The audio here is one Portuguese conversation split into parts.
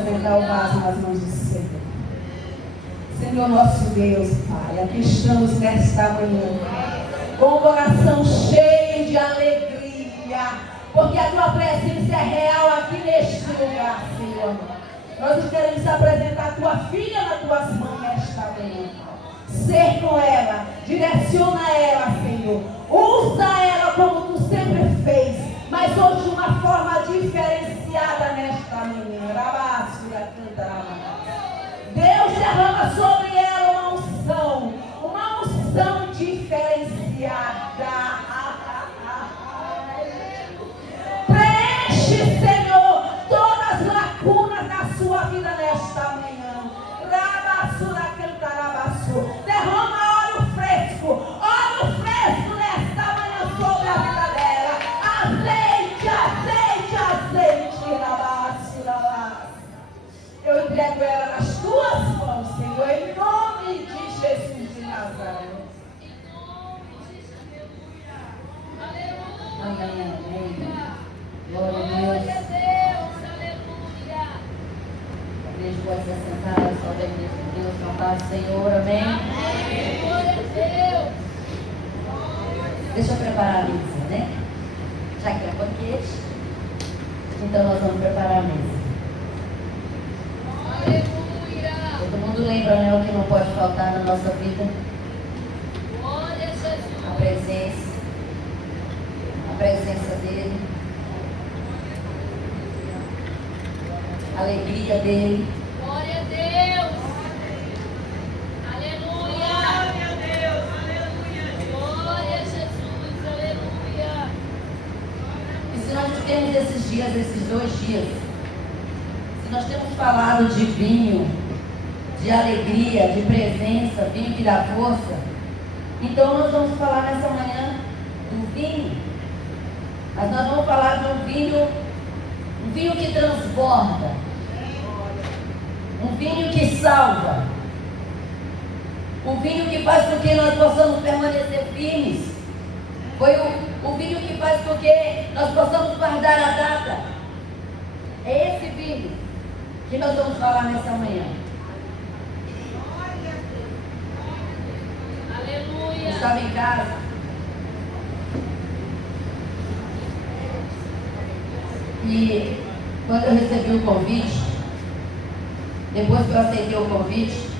apresentar o vaso nas mãos do Senhor. Senhor nosso Deus, Pai, aqui estamos nesta manhã, com o coração cheio de alegria, porque a Tua presença é real aqui neste lugar, Senhor. Nós queremos apresentar a Tua filha nas Tuas mãos nesta manhã. Ser com ela, direciona ela, Senhor. Usa ela como Tu sempre fez, mas hoje de uma forma diferenciada nesta manhã. Deus derrama sobre ela uma unção diferenciada. Preenche, Senhor, todas as lacunas da sua vida nesta manhã. Derrama óleo fresco nesta manhã sobre a vida dela. Azeite. Eu entrego ela nas Tuas mãos, Senhor, em nome de Jesus de Nazaré. Amém. Glória a Deus. Aleluia. A igreja pode se assentar, só da igreja de Deus, com a paz do Senhor, amém? Glória a Deus. Deixa eu preparar a mesa, né? Já que é banquete, então nós vamos preparar a mesa. Aleluia. Todo mundo lembra, né, o que não pode faltar na nossa vida? Glória a Jesus. A presença dele, a alegria dele. Glória a Deus. Aleluia. Glória a Deus. Aleluia. Glória a Jesus. Aleluia. E se nós temos esses dias, esses 2 dias, se nós temos falado de vinho, de alegria, de presença, vinho que dá força, então nós vamos falar nessa manhã do vinho. Mas nós vamos falar de um vinho que transborda, um vinho que salva, um vinho que faz com que nós possamos permanecer firmes. Foi o vinho que faz com que nós possamos guardar a data. É esse vinho que nós vamos falar nessa manhã. Aleluia. Eu estava em casa e quando eu recebi o convite, depois que eu aceitei o convite,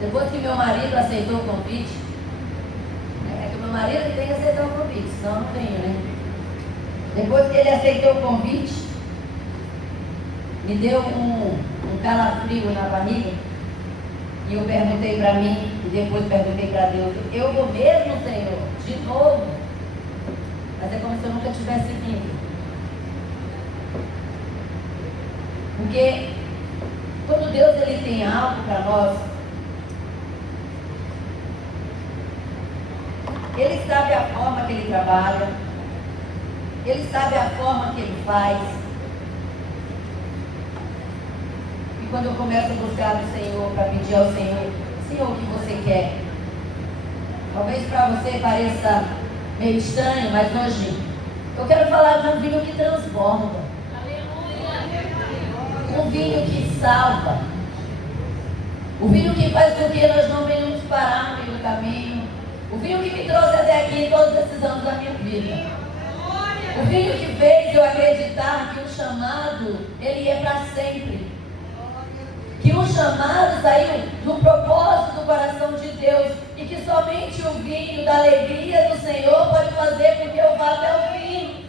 depois que meu marido aceitou o convite, é que meu marido que tem que aceitar o convite, senão eu não venho, né? Depois que ele aceitou o convite, me deu um calafrio na barriga, e eu perguntei para mim, e depois perguntei para Deus, eu vou mesmo, Senhor, de novo? Mas é como se eu nunca tivesse vindo. Porque quando Deus ele tem algo para nós, Ele sabe a forma que Ele trabalha, Ele sabe a forma que Ele faz. E quando eu começo a buscar do Senhor, para pedir ao Senhor, Senhor, o que você quer? Talvez para você pareça meio estranho, mas hoje eu quero falar de um vinho que transborda. Um vinho que salva, o vinho que faz com que nós não venhamos parar no meio do caminho, o vinho que me trouxe até aqui todos esses anos da minha vida, o vinho que fez eu acreditar que o chamado ele é para sempre, que o chamado saiu do propósito do coração de Deus e que somente o vinho da alegria do Senhor pode fazer com que eu vá até o fim.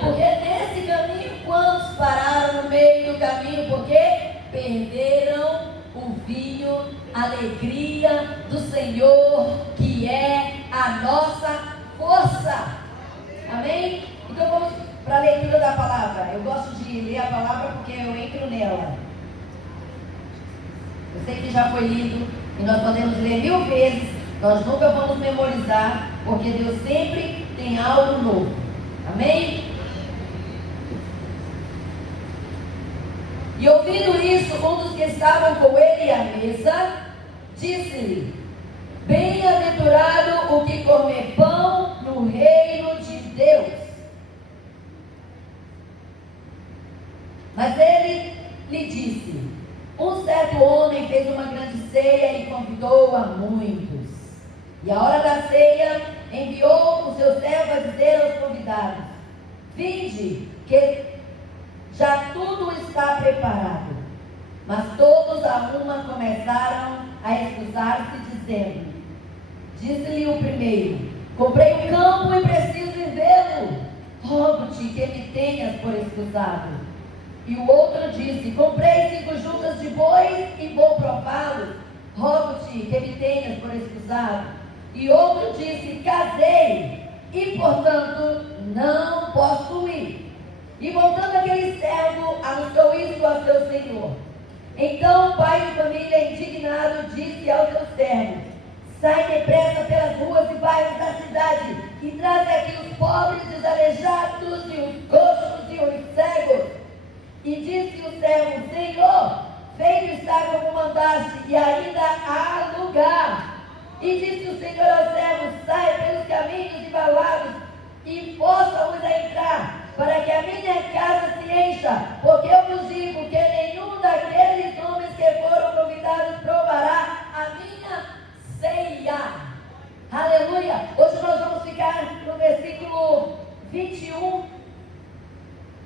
Porque nesse caminho, quantos pararam no meio do caminho? Porque perderam o vinho, a alegria do Senhor, que é a nossa força. Amém? Então vamos para a leitura da palavra. Eu gosto de ler a palavra porque eu entro nela. Eu sei que já foi lido e nós podemos ler 1000 vezes. Nós nunca vamos memorizar, porque Deus sempre tem algo novo. Amém? E ouvindo isso, um dos que estavam com ele à mesa, disse-lhe: bem-aventurado o que come pão no reino de Deus. Mas ele lhe disse: um certo homem fez uma grande ceia e convidou a muitos. E à hora da ceia, enviou o seu servo a dizer aos convidados: vinde, que já tudo está preparado. Mas todos a uma começaram a excusar-se, dizendo: disse-lhe o primeiro: comprei um campo e preciso ir vê-lo. Rogo-te que me tenhas por excusado. E o outro disse: comprei 5 juntas de bois e vou prová-los. Rogo-te que me tenhas por excusado. E outro disse: casei e, portanto, não posso ir. E voltando aquele servo, anunciou isso a seu senhor. Então o pai de família, indignado, disse ao seu servo: sai depressa pelas ruas e bairros da cidade e traz aqui os pobres, os aleijados e os coxos e os cegos. E disse o servo: Senhor, feito está como mandaste, e ainda há lugar. E disse o Senhor ao servo: sai pelos caminhos e valados e força-os a entrar, para que a minha casa se encha, porque eu vos digo que nenhum daqueles homens que foram convidados provará a minha ceia. Aleluia! Hoje nós vamos ficar no versículo 21,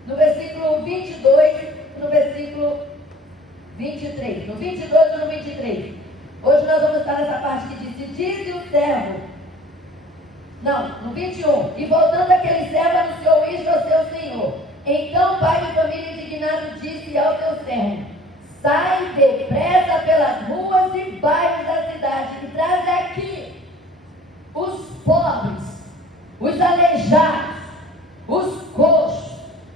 no versículo 22, no versículo 23. No 22 e no 23. Hoje nós vamos estar nessa parte que diz: disse o servo. Não, no 21. E voltando aquele servo, anunciou isto ao seu senhor. Então o pai de família indignado disse ao seu servo: sai depressa pelas ruas e bairros da cidade e traz aqui os pobres, os aleijados, os coxos,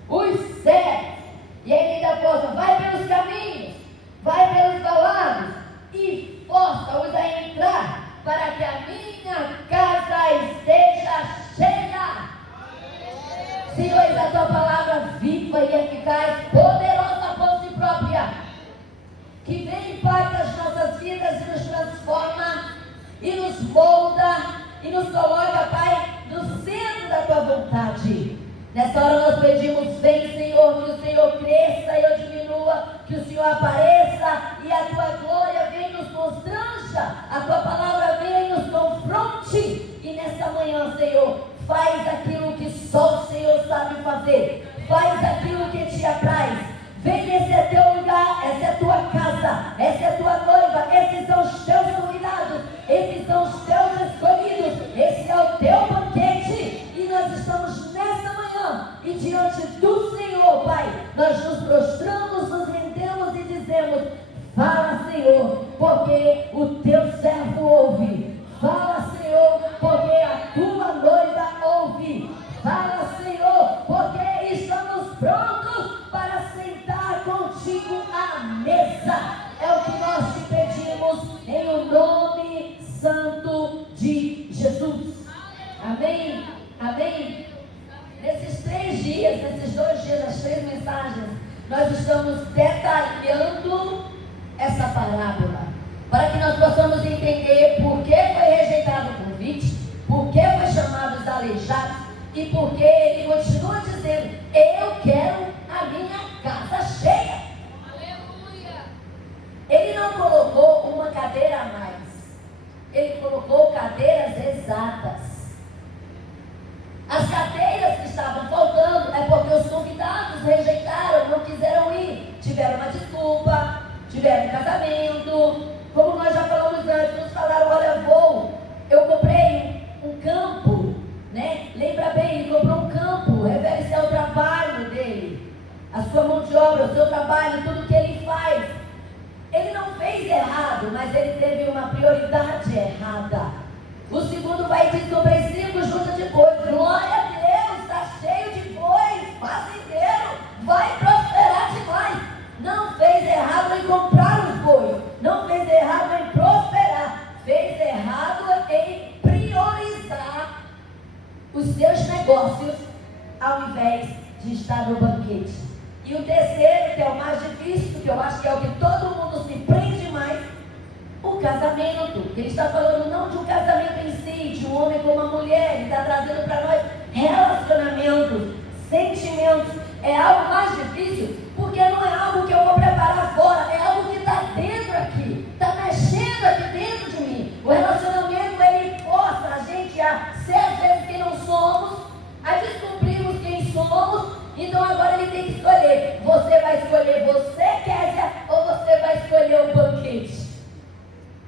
os cegos. E ele ainda força: vai pelos caminhos, vai pelos valados e força-os a entrar, para que a minha casa esteja cheia. Senhor, a tua palavra viva e eficaz, poderosa por si própria, que vem, impacta as nossas vidas e nos transforma e nos molda e nos coloca, Pai, no centro da tua vontade. Nessa hora nós pedimos: vem, Senhor, que o Senhor cresça e eu diminua, que o Senhor apareça e a tua glória venha nos constranja, a tua palavra venha e nos confronte. E nessa manhã, Senhor, faz aquilo que só o Senhor sabe fazer, faz aquilo que te apraz. Vem, esse é teu lugar, essa é a tua casa, essa é a tua noiva, esses são os teus convidados, esses são os teus escolhidos, esse é o teu banquete. E nós estamos nessa manhã e diante do Senhor, Pai, nós nos prostramos, nos rendemos e dizemos: fala, Senhor, porque o teu servo ouve. Fala, Senhor, porque a tua noiva ouve. Fala, Senhor, porque estamos prontos para sentar contigo à mesa. É o que nós te pedimos em o nome santo de Jesus. Amém? Amém? Nesses 3 dias, nesses 2 dias, as 3 mensagens, nós estamos detalhando essa parábola, para que nós possamos entender por que foi rejeitado o convite, por que foi chamado os aleijados e por que ele continua dizendo: eu quero a minha casa cheia. Aleluia! Ele não colocou uma cadeira a mais, ele colocou cadeiras exatas. As cadeiras que estavam faltando é porque os convidados rejeitaram, não quiseram ir, tiveram uma desculpa, tiveram um casamento, como nós já falamos antes, nos falaram: olha, eu comprei um campo, né? Lembra bem, ele comprou um campo, refere-se ao trabalho dele, a sua mão de obra, o seu trabalho, tudo que ele faz. Ele não fez errado, mas ele teve uma prioridade errada. O segundo vai e diz: comprei 5 juntas de bois. Glória a Deus, está cheio de bois, fazendeiro, vai prosperar demais. Não fez errado em comprar os bois, não fez errado em prosperar, fez errado em priorizar os seus negócios ao invés de estar no banquete. E o terceiro, que é o mais difícil, que eu acho que é o que todo mundo se prende mais, o casamento. Ele está falando não de um casamento em si, de um homem com uma mulher. Ele está trazendo para nós relacionamentos, sentimentos. É algo mais difícil, porque Então agora ele tem que escolher. Você vai escolher você, Kézia, ou você vai escolher o banquete?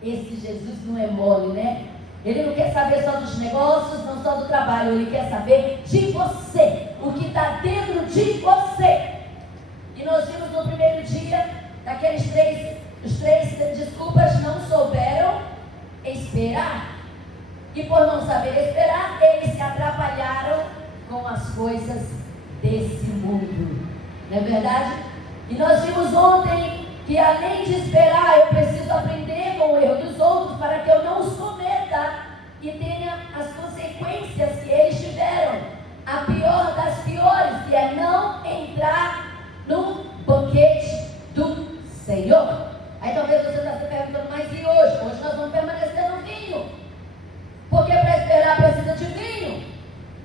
Esse Jesus não é mole, né? Ele não quer saber só dos negócios, não só do trabalho. Ele quer saber de você, o que está dentro de você. E nós vimos no primeiro dia, os três desculpas não souberam esperar. E por não saber esperar, eles se atrapalharam com as coisas desse mundo. Não é verdade? E nós vimos ontem que além de esperar, eu preciso aprender com o erro dos outros para que eu não os cometa e tenha as consequências que eles tiveram. A pior das piores, que é não entrar no banquete do Senhor. Aí talvez você está se perguntando, mas e hoje? Hoje nós vamos permanecer no vinho. Porque para esperar precisa de vinho.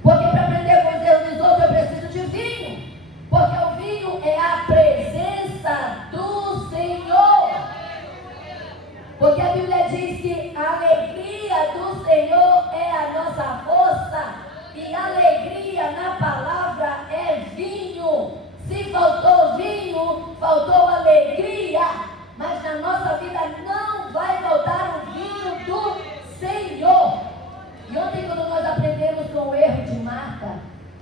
Porque para aprender com os erros dos outros eu preciso de vinho. Porque o vinho é a presença do Senhor. Porque a Bíblia diz que a alegria do Senhor é a nossa força. E alegria na palavra é vinho. Se faltou vinho, faltou alegria. Mas na nossa vida não vai faltar o vinho do Senhor. E ontem, quando nós aprendemos com o erro de Marta,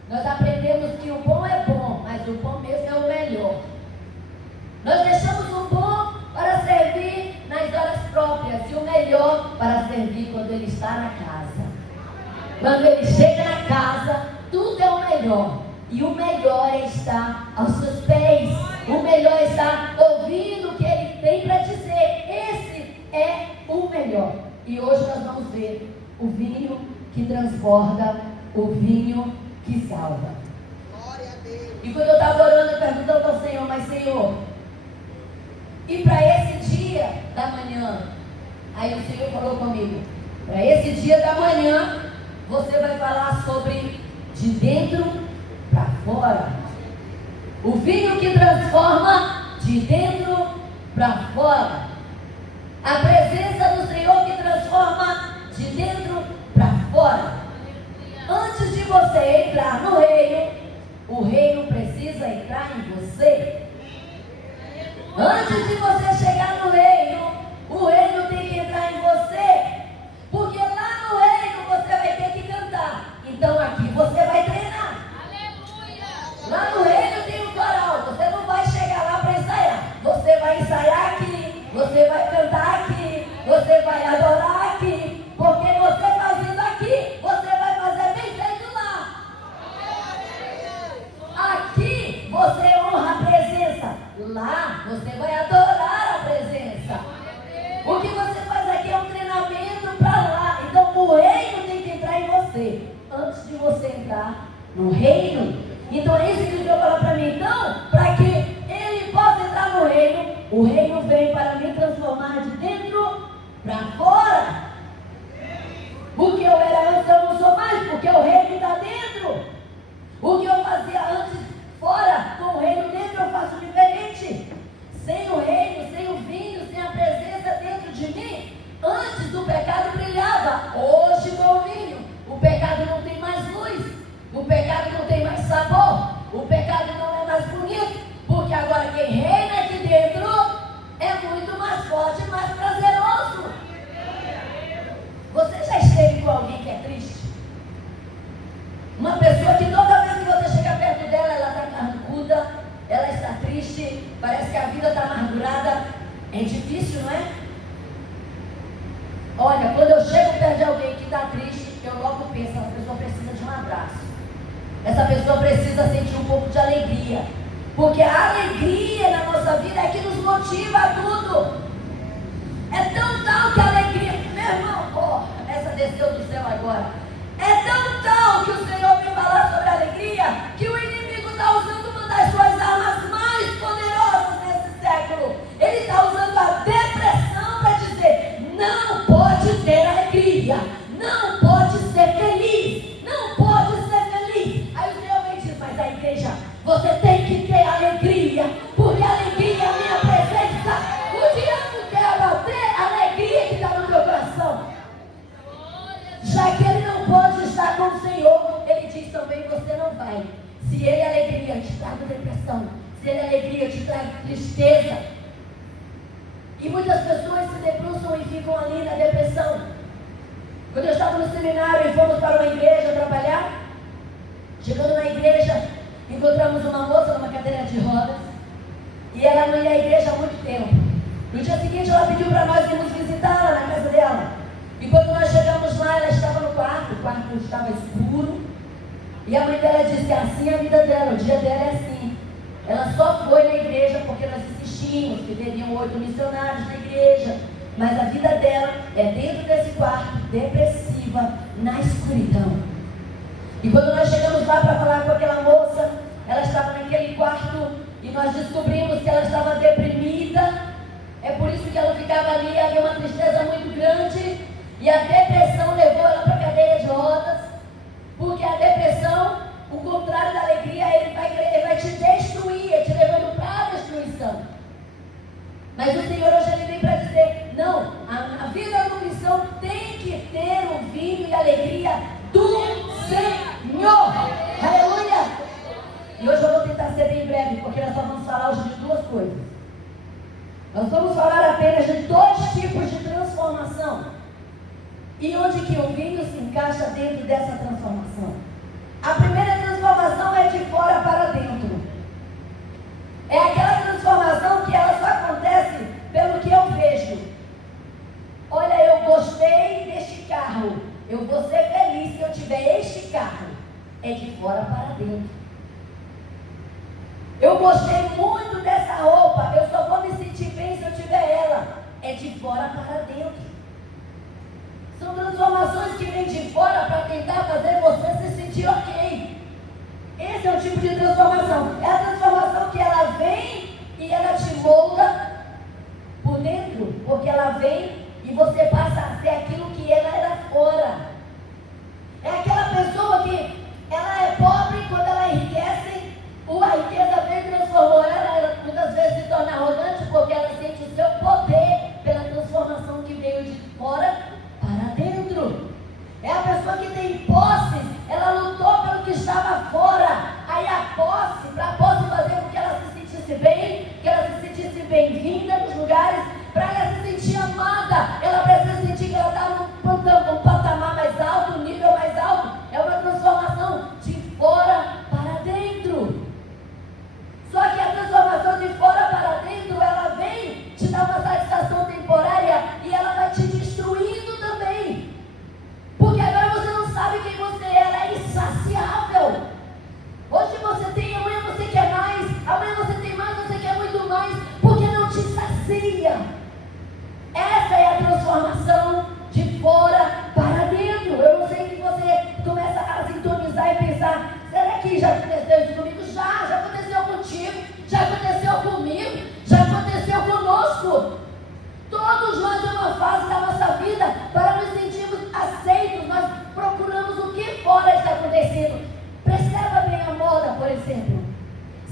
nós aprendemos que o bom é bom, mas o bom mesmo é o melhor. Nós deixamos o bom para servir nas horas próprias e o melhor para servir quando ele está na casa. Quando ele chega na casa, tudo é o melhor. E o melhor é estar aos seus pés. O melhor é estar ouvindo o que ele tem para dizer. Esse é o melhor. E hoje nós vamos ver o vinho que transborda, o vinho que salva. Glória a Deus. E quando eu estava orando, eu perguntando ao Senhor, mas Senhor, e para esse dia da manhã? Aí o Senhor falou comigo, para esse dia da manhã, você vai falar sobre de dentro para fora. O vinho que transforma de dentro para fora. A presença do Senhor que transforma de dentro para fora. Antes de você entrar no reino, o reino precisa entrar em você. Antes de você chegar no reino, o reino tem que entrar em você. Porque lá no reino você vai ter que cantar. Então aqui você vai treinar. Lá no reino tem um coral. Você não vai chegar lá para ensaiar. Você vai ensaiar aqui. Você vai cantar aqui. Você vai adorar aqui. Porque você fazendo aqui, você vai fazer bem feito lá. Aqui você honra a presença. Lá você vai adorar a presença. O que você faz aqui é um treinamento para lá. Então o reino tem que entrar em você. Antes de você entrar no reino. Então é isso que o Senhor fala para mim. Então, para que ele possa entrar no reino, o reino vem para me transformar de dentro para fora. O que eu era antes eu não sou mais, porque o reino está dentro. O que eu fazia antes fora, com o reino dentro eu faço diferente. Sem o reino, sem o vinho, sem a presença dentro de mim, antes o pecado brilhava. Hoje com o vinho, o pecado não tem mais luz. O pecado não tem mais sabor. O pecado não é mais bonito. Porque agora quem reina aqui dentro é muito mais forte e mais prazeroso. Você já esteve com alguém que é triste? Uma pessoa que toda vez que você chega perto dela, ela está carrancuda, ela está triste, parece que a vida está amargurada. É difícil, não é? Olha, quando eu chego perto de alguém que está triste, eu logo penso, essa pessoa precisa de um abraço. Essa pessoa precisa sentir um pouco de alegria. Porque a alegria na nossa vida é que nos motiva a tudo. É tão tal que a alegria, meu irmão, essa desceu do céu agora. É tão tal que o Senhor veio falar sobre a alegria, que o inimigo está usando uma das suas armas mais poderosas nesse século. Ele está usando a depressão para dizer, não pode ter alegria, não pode ser feliz, não pode ser feliz. Aí o Senhor vem e diz, mas a igreja, você tem que ter alegria, porque a alegria é a minha presença. O diabo quer abater a alegria que está no meu coração. Já que ele não depressão. Se ele é alegria, te traz tristeza. E muitas pessoas se debruçam e ficam ali na depressão. Quando eu estava no seminário e fomos para uma igreja trabalhar, chegando na igreja, encontramos uma moça numa cadeira de rodas. E ela não ia à igreja há muito tempo. No dia seguinte ela pediu para nós irmos visitá-la na casa dela. E quando nós chegamos lá, ela estava no quarto, o quarto estava escuro. E a mãe dela disse, assim a vida dela, o dia dela é assim. Ela só foi na igreja porque nós insistimos que teriam 8 missionários na igreja. Mas a vida dela é dentro desse quarto, depressiva, na escuridão. E quando nós chegamos lá para falar com aquela moça, ela estava naquele quarto e nós descobrimos que ela estava deprimida. É por isso que ela ficava ali, havia uma tristeza muito grande. E a depressão levou ela para a cadeira de rodas. Porque a depressão, o contrário da alegria, ele vai te destruir, ele te levando para a destruição. Mas o Senhor hoje ele vem para dizer, não, a vida do cristão tem que ter o vinho e a alegria do Senhor. Aleluia! E hoje eu vou tentar ser bem breve, porque nós só vamos falar hoje de duas coisas. Nós vamos falar apenas de 2 tipos de transformação. E onde que o vinho se encaixa dentro dessa transformação? A primeira transformação é de fora para dentro. É aquela transformação que ela só acontece pelo que eu vejo. Olha, eu gostei deste carro. Eu vou ser feliz se eu tiver este carro. É de fora para dentro. Eu gostei muito dessa roupa. Eu só vou me sentir bem se eu tiver ela. É de fora para dentro. São transformações que vêm de fora para tentar fazer você se sentir ok. Esse é o tipo de transformação. É a transformação que ela vem e ela te molda por dentro. Porque ela vem e você passa a ser aquilo que ela era fora. É aquela pessoa que ela é pobre e quando ela enriquece, a riqueza vem e transformou ela. Ela muitas vezes se torna arrogante porque ela sente o seu poder pela transformação que veio de fora para dentro. É a pessoa que tem posses, ela lutou pelo que estava fora. Aí a posse, para a posse fazer com que ela se sentisse bem, que ela se sentisse bem-vinda nos lugares, para ela se sentir amada, ela precisa sentir que ela está num patamar mais alto, um nível mais alto. É uma transformação de fora para dentro. Só que a transformação de fora para dentro, ela vem te dar uma satisfação temporária e ela vai te destruindo também. Porque agora você não sabe quem você é, ela é insaciável. Hoje você tem, amanhã você quer mais, amanhã você tem mais, você quer muito mais, porque não te sacia. Essa é a transformação de fora para dentro. Eu não sei que você começa a sintonizar e pensar, será que já aconteceu isso comigo? Já aconteceu contigo, já aconteceu comigo, já aconteceu conosco. Todos nós em uma fase da nossa vida, para nos sentirmos aceitos, nós procuramos o que fora está acontecendo. Perceba bem a moda, por exemplo.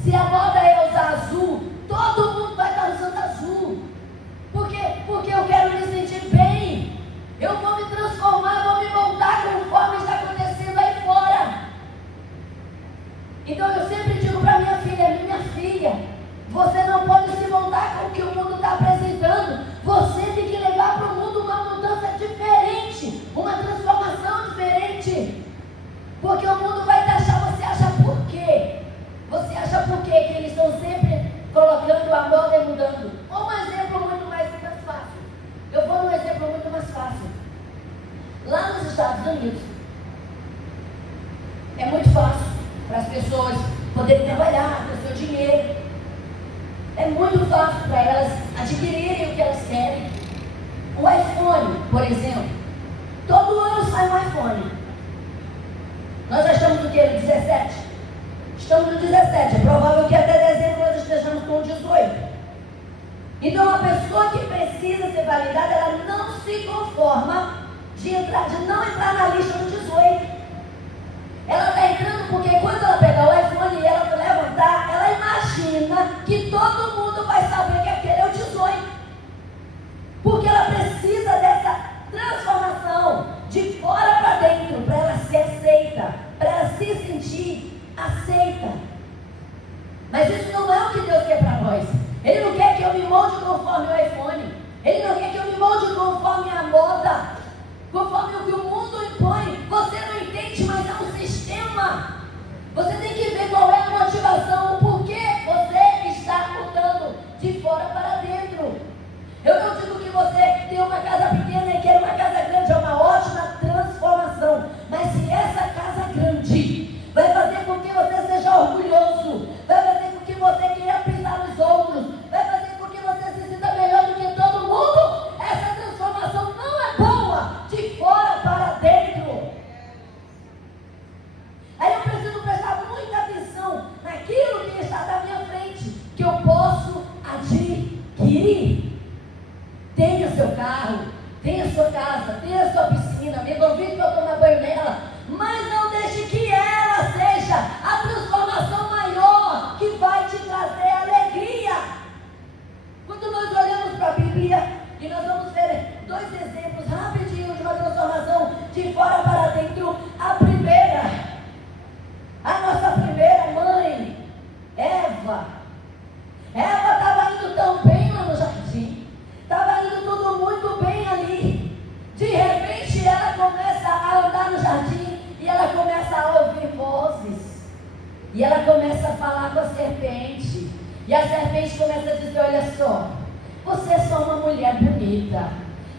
Se a moda é usar azul, todo mundo vai estar usando azul. Por quê? Porque eu quero me sentir bem. Eu vou me transformar, vou me moldar conforme está acontecendo aí fora. Então eu sempre digo para minha filha, você não pode se moldar com o que o mundo está apresentando. Você tem que levar para o mundo uma mudança diferente, uma transformação diferente. Porque o mundo vai taxar, você acha por quê? Você acha por quê que eles estão sempre colocando a moda e mudando? Um exemplo muito mais fácil. Eu vou num exemplo muito mais fácil. Lá nos Estados Unidos, é muito fácil para as pessoas poderem trabalhar, ter seu dinheiro. É muito fácil para elas adquirirem o que elas querem. O iPhone, por exemplo. Todo ano sai um iPhone. Nós já estamos no quê? No 17? Estamos no 17. É provável que até dezembro nós estejamos com o 18. Então a pessoa que precisa ser validada, ela não se conforma de não entrar na lista do 18. Ela está entrando porque quando ela pegar o iPhone e ela levantar, ela imagina que todo mundo vai saber que aquele é o 18. Porque ela precisa dessa transformação de fora para dentro, para ela ser aceita, para ela se sentir aceita. Mas isso não é o que Deus quer para nós. Ele não quer que eu me molde conforme o iPhone. Ele não quer que eu me molde conforme a moda, conforme o que o mundo impõe. Você não entende, mas é um sistema. Você tem que ver qual é a motivação, o porquê você está mudando de fora para dentro. Eu não digo que você tem uma casa pequena e quer uma casa grande, é uma ótima transformação. Mas se essa casa grande vai fazer com que você seja orgulhoso, vai fazer com que você queira pisar nos outros, vai fazer com que você se sinta melhor do que todo mundo, essa transformação não é boa de fora para dentro. Aí eu preciso prestar muita atenção naquilo que está à minha frente, que eu posso adquirir. Tenha seu carro, tenha sua casa, tenha sua piscina, me convide para eu tomar banho nela, mas não deixe que ela seja a transformação maior que vai te trazer alegria. Quando nós olhamos para a Bíblia, e nós vamos ver 2 exemplos rapidinho de uma transformação de fora para dentro. A primeira, a nossa primeira mãe, Eva. Eva estava indo tão bem lá no jardim, estava indo tudo muito bem ali. De repente ela começa a andar no jardim e ela começa a ouvir vozes. E ela começa a falar com a serpente. E a serpente começa a dizer: olha só, você é só uma mulher bonita.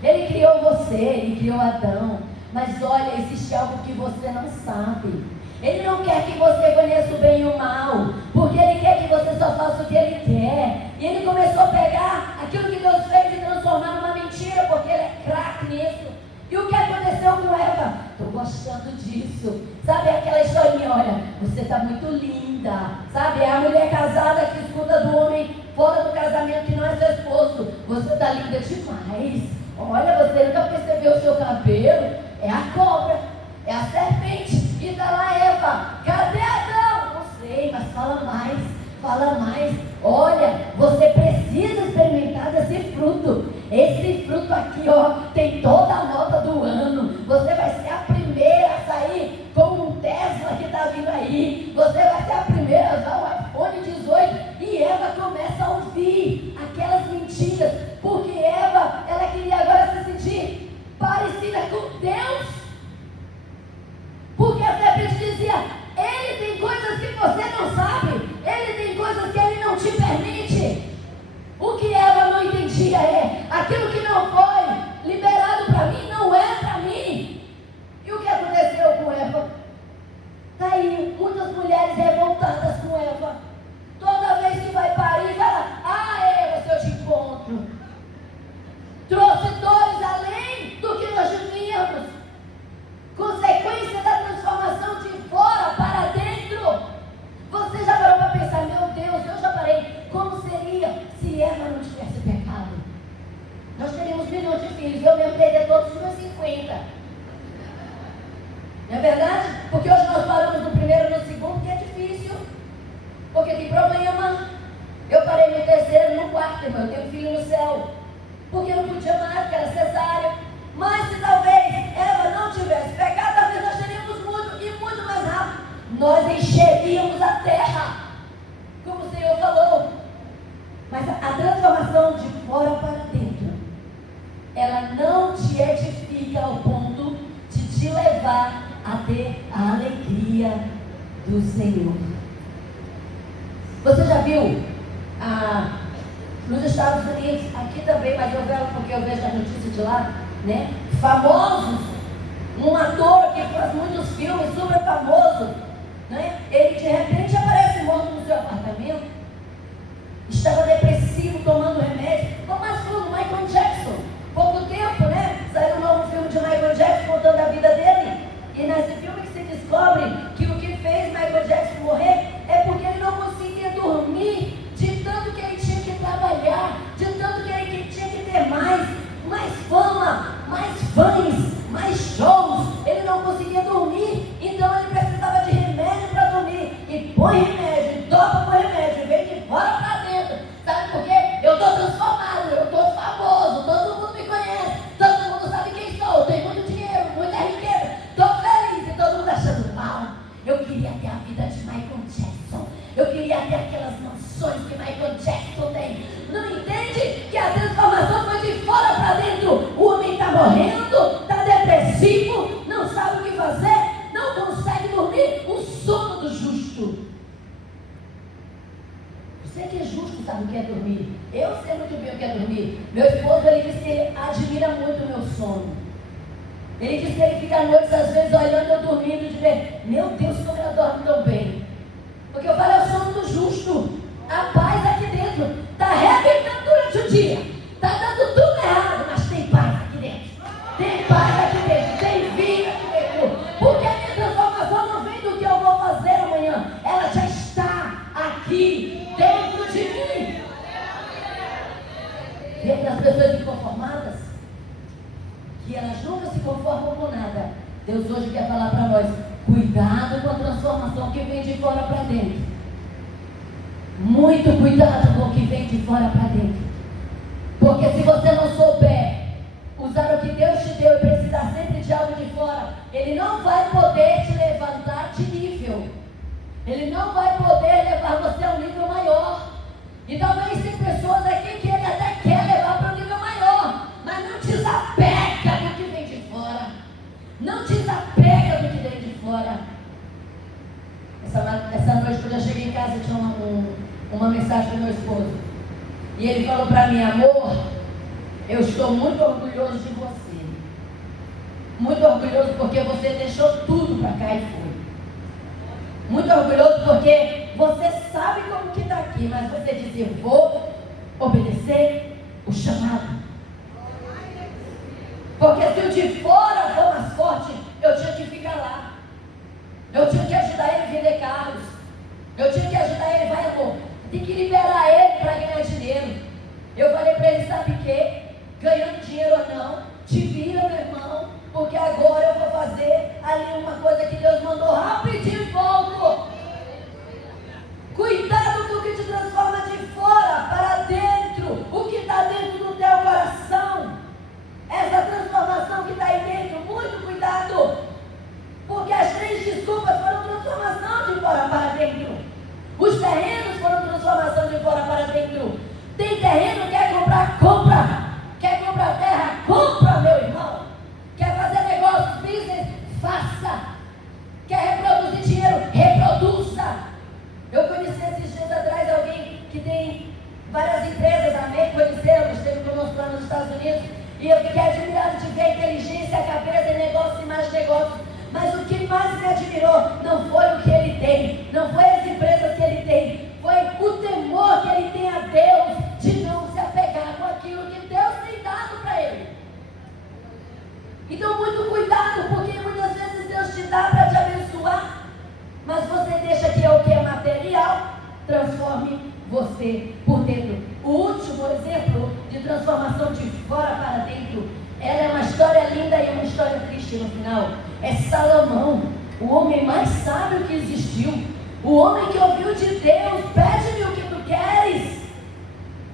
Ele criou você, ele criou Adão. Mas olha, existe algo que você não sabe. Ele não quer que você conheça o bem e o mal, porque ele quer que você só faça o que ele quer. E ele começou a pegar aquilo que Deus fez e transformar numa mentira, porque ele é craque nisso. E o que aconteceu com Eva? Estou gostando disso. Sabe aquela historinha? Olha, você está muito linda. Sabe, é a mulher casada que escuta do homem fora do casamento que não é seu esposo: você está linda demais. Olha, você nunca percebeu o seu cabelo? É a cobra, é a serpente. E está lá Eva: cadê Adão? Não sei, mas fala mais, fala mais. Olha, você precisa experimentar desse fruto. Esse fruto aqui, ó, tem toda a nota do ano. Você vai ser a primeira a sair com um Tesla que está vindo aí. Você vai ser a primeira a usar o iPhone 18. E Eva começa a ouvir aquelas mentiras, porque Eva, ela queria agora se sentir parecida com Deus. Porque a serpente dizia: ele tem coisas que você não sabe, ele tem coisas que ele não te permite. O que Eva não entendia é: aquilo que não foi liberado para mim não é para mim. E o que aconteceu com Eva? Está aí muitas mulheres revoltadas com Eva. Toda vez que vai parir, fala: ah, Eva, se eu te encontro. Trouxe dores além do que nós vivíamos. Consequência da transformação de fora para dentro. Você já parou para pensar: meu Deus, eu já parei, como seria se Eva não tivesse pecado? Nós teríamos milhões de filhos, eu mesmo teria todos os meus 50. Não é verdade? Porque hoje nós paramos no primeiro e no segundo, que é difícil, porque tem problema. Eu parei no terceiro, no quarto, irmão, eu tenho um filho no céu, porque eu não podia mais, porque era cesárea. Mas se talvez Eva não tivesse pecado, talvez nós teríamos muito e muito mais rápido. Nós encheríamos a terra, como o Senhor falou. Mas a transformação de fora para dentro, ela não te edifica ao ponto de te levar a ter a alegria do Senhor. Você já viu nos Estados Unidos, aqui também, mas eu vejo porque eu vejo a notícia de lá, né? Famosos, um ator que faz muitos filmes, super famoso, né? Ele de repente aparece morto no seu apartamento, estava depressivo, tomando remédio, como mais fundo, Michael Jackson. Pouco tempo, né? Saiu um novo filme de Michael Jackson contando a vida dele. E nesse filme que se descobre que o que fez Michael Jackson morrer é porque ele não conseguia dormir, de tanto que ele tinha que trabalhar, de tanto que ele tinha que ter mais fama, mais fãs, mais shows. Ele não conseguia dormir, então ele precisava de remédio para dormir. E põe remédio, topa com remédio, vem de fora para dentro. Você que é justo sabe o que é dormir. Eu sei muito bem o que é dormir. Meu esposo, ele diz que ele admira muito o meu sono. Ele diz que ele fica à noite, às vezes, olhando eu dormindo, de ver, meu Deus, como ela dorme tão bem. Porque eu falo, é o sono do justo. A paz aqui dentro está arrebentando durante o dia. Está dando tudo errado, mas tem paz aqui dentro. Tem paz aqui dentro, tem vida aqui dentro. Porque a minha transformação não vem do que eu vou fazer amanhã. Ela já está aqui dentro de mim. Vê das pessoas inconformadas, que elas nunca se conformam com nada. Deus hoje quer falar para nós, cuidado com a transformação que vem de fora para dentro. Muito cuidado com o que vem de fora para dentro. Porque se você não souber usar o que Deus te deu e precisar sempre de algo de fora, Ele não vai poder te levantar de nível. Ele não vai poder levar você a um nível maior. E talvez tem pessoas aqui que Ele até quer levar para um nível maior, mas não desapega do que vem de fora. Não desapega do que vem de fora. Essa noite, quando eu cheguei em casa, tinha uma mensagem do meu esposo. E ele falou para mim, amor, eu estou muito orgulhoso de você. Muito orgulhoso porque você deixou tudo para cá e foi. Muito orgulhoso porque você sabe como que está aqui, mas você disse, eu vou obedecer o chamado. Porque se o de fora for mais forte, eu tinha que ficar lá. Eu tinha que ajudar ele a vender carros. Eu tinha que ajudar ele, vai amor, tem que liberar ele para ganhar dinheiro. Eu falei para ele, sabe o que? Ganhando dinheiro ou não, te vira, meu irmão, porque agora eu vou fazer ali uma coisa que Deus mandou rapidinho e volto. Cuidado com o que te transforma de fora para dentro, o que está dentro do teu coração. Essa transformação que está aí dentro, muito cuidado. Porque as 3 desculpas foram transformação de fora para dentro. Os terrenos foram transformação de fora para dentro. Tem terreno, quer comprar, compra. Quer comprar terra, compra, meu irmão. Quer fazer negócio, business, faça. Quer reproduzir dinheiro, reproduza. Eu conheci esses dias atrás alguém que tem várias empresas, amém, conhecemos, esteve conosco lá nos Estados Unidos. E eu fiquei admirado de ver a inteligência, a cabeça de negócio e mais negócios. Mas o que mais me admirou não foi o que ele tem, não foi as empresas que ele tem, foi o temor que ele tem a Deus, de não se apegar com aquilo que Deus tem dado para ele. Então muito cuidado, porque muitas vezes Deus te dá para te abençoar, mas você deixa que o que é material transforme você por dentro. O último exemplo de transformação de fora para dentro, ela é uma história linda e uma história triste no final. É Salomão, o homem mais sábio que existiu, o homem que ouviu de Deus, pede-me o que tu queres.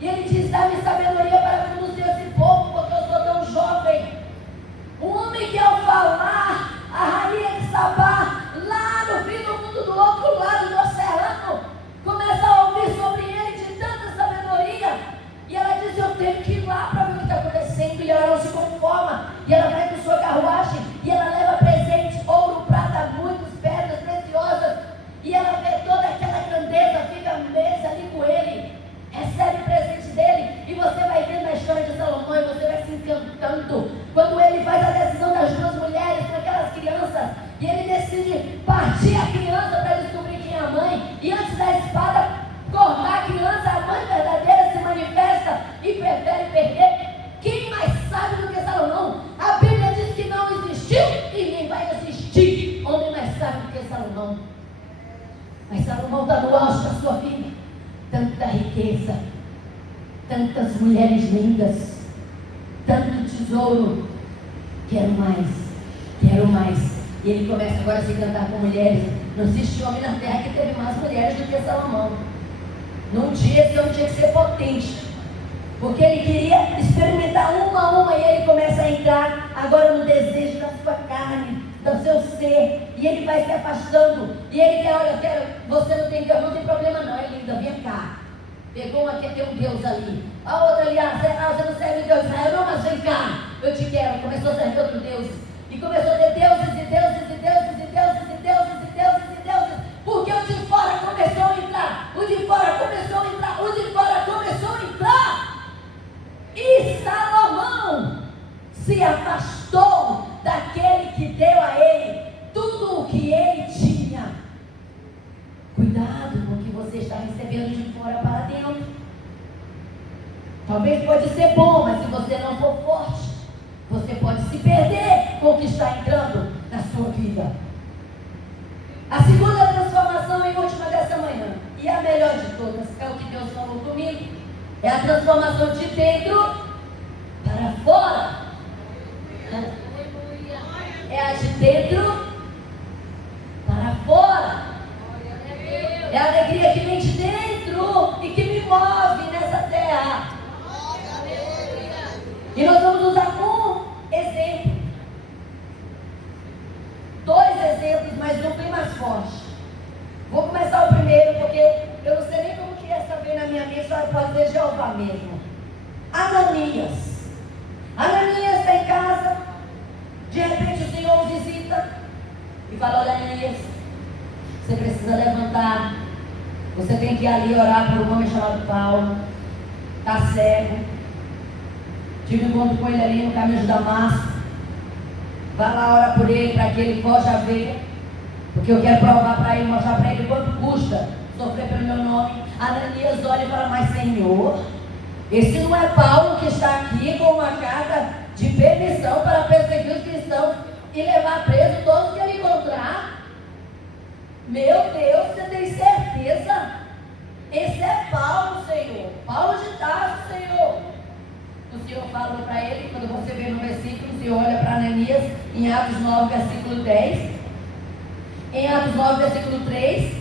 E ele diz, dá-me sabedoria para conduzir esse povo, porque eu sou tão jovem. Um homem que ao falar, a rainha de Sabá, lá no fim do mundo, do outro lado do oceano, começa a ouvir sobre ele de tanta sabedoria. E ela diz, eu tenho que ir lá para ver o que está acontecendo. E ela não se conforma. E ela vai com sua carruagem. E ela leva presentes, ouro, prata, muitas pedras preciosas. E ela vê toda aquela grandeza, fica mesa ali com ele. Recebe o presente dele. E você vai vendo a história de Salomão e você vai se encantando. Quando ele faz a decisão das 2 mulheres com aquelas crianças. E ele decide partir a criança para descobrir quem é a mãe. E antes da espada cortar a criança, a mãe verdadeira se manifesta e prefere perder. Quem mais sabe do que Salomão? A Bíblia diz que não existiu e nem vai existir homem mais sábio do que Salomão. Mas Salomão está no auge da sua vida. Tanta riqueza, tantas mulheres lindas, tanto tesouro. Quero mais, quero mais. E ele começa agora a se encantar com mulheres. Não existe homem na terra que teve mais mulheres do que Salomão. Num dia esse homem tinha que ser potente, porque ele queria experimentar uma a uma. E ele começa a entrar agora no desejo da sua carne, do seu ser. E ele vai se afastando. E ele quer, olha, eu quero, você não tem problema não, é linda, vem cá. Pegou uma que tem um Deus ali. A outra ali, você não serve Deus Israel, não, mas vem cá, eu te quero. Começou a servir outro Deus. E começou a ter deuses e deuses e deuses e deuses e deuses e deuses e deuses. Porque o de fora começou a entrar. O de fora começou a entrar. Talvez pode ser bom, mas se você não for forte, você pode se perder com o que está entrando na sua vida. A segunda transformação e última dessa manhã, e a melhor de todas, é o que Deus falou comigo, é a transformação de dentro para fora. É a de dentro para fora. É a alegria que vem de dentro e que me move nessa terra. E nós vamos usar um exemplo. 2 exemplos, mas um bem mais forte. Vou começar o primeiro, porque eu não sei nem como que essa veio na minha mente, só pode ser Jeová mesmo. Ananias. Ananias está em casa, de repente o Senhor o visita e fala: olha, Ananias, você precisa levantar, você tem que ir ali orar por um homem chamado Paulo, está cego, tive um encontro com ele ali no caminho de Damasco, vai lá orar por ele, para que ele possa ver, porque eu quero provar para ele, mostrar para ele quanto custa sofrer pelo meu nome. Ananias olha e fala: mas Senhor, esse não é Paulo que está aqui com uma carta de permissão para perseguir os cristãos e levar preso todos que ele encontrar? Meu Deus, você tem certeza? Esse é Paulo, Senhor. Paulo de Tarso, Senhor. O Senhor falou para ele, quando você vê no versículo, você olha para Ananias, em Atos 9, versículo 10. Em Atos 9, versículo 3,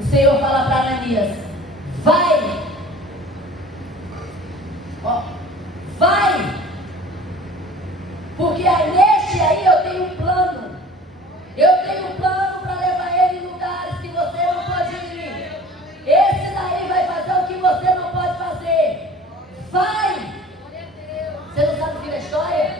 o Senhor fala para Ananias: vai! Ó, vai! Porque neste aí eu tenho um plano. Eu tenho um plano para levar ele em lugares que você não pode ir. Esse daí vai fazer o que você não pode fazer. Vai! Você não sabe o que é a história?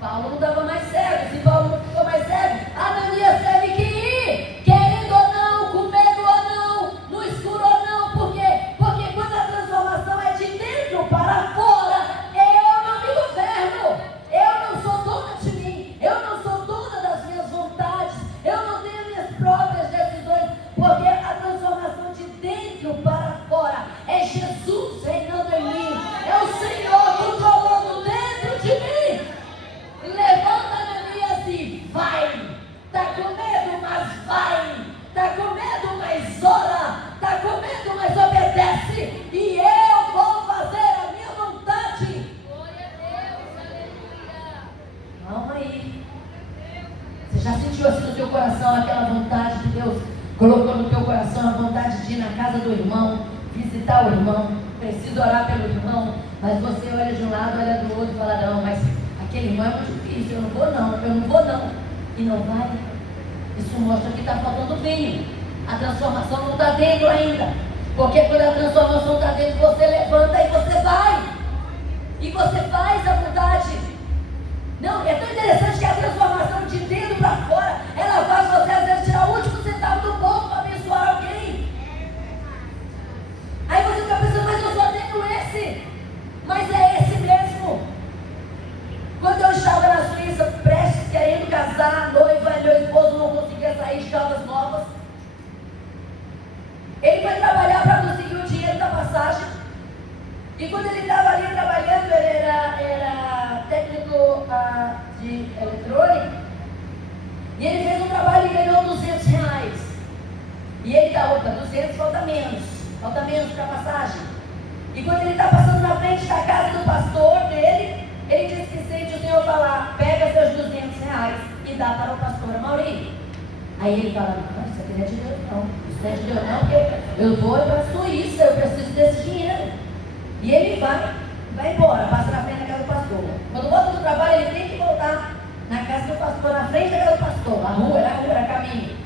Paulo não estava mais cego. Se Paulo não ficou mais cego, Ananias teve que ir, querendo ou não, com medo ou não, no escuro ou não. Por quê? Porque quando a transformação é de dentro para fora, eu não me governo. Eu não sou dona de mim. Eu não sou dona das minhas vontades. Eu não tenho minhas próprias decisões. Porque a transformação de dentro para fora é Jesus reinando em mim. É o Senhor controlando dentro de mim. Levanta, Ananias, e vai. Está com medo, mas vai. Está com medo, mas ora. Está com medo, mas obedece. E eu vou fazer a minha vontade. Glória a Deus, aleluia. Calma aí. Você já sentiu assim no teu coração aquela vontade que Deus colocou no teu coração, a vontade de ir na casa do irmão, visitar o irmão, precisa orar pelo irmão, mas você olha de um lado, olha do outro e fala: não, mas aquele irmão é muito difícil, eu não vou não, e não vai. Isso mostra que está faltando vinho. A transformação não está dentro ainda, porque quando a transformação está dentro, você levanta e você vai, e você faz a vontade. Não, é tão interessante que a transformação de dentro para fora, ela faz você às vezes tirar o último centavo do bolso para abençoar alguém. Aí você fica pensando: mas eu só tenho esse. Mas é esse mesmo. Quando eu estava na Suíça, prestes, querendo casar, noiva, meu esposo não conseguia sair de Caldas Novas. Ele foi trabalhar para conseguir o dinheiro da passagem. E quando ele estava ali trabalhando, ele era técnico de eletrônica. E ele fez um trabalho e ganhou R$200. E ele está: opa, 200 falta menos para a passagem. E quando ele está passando na frente da casa do pastor dele, ele disse que sente o Senhor falar: pega seus R$200 e dá para o pastor Amaury. Aí ele fala: não, isso aqui não é de Deus não. Isso não é de Deus não, porque eu vou para a Suíça, eu preciso desse dinheiro. E ele vai embora, passa na frente da casa do pastor. Quando volta do trabalho, ele tem que voltar na casa do pastor, na frente da casa do pastor. A rua era caminho.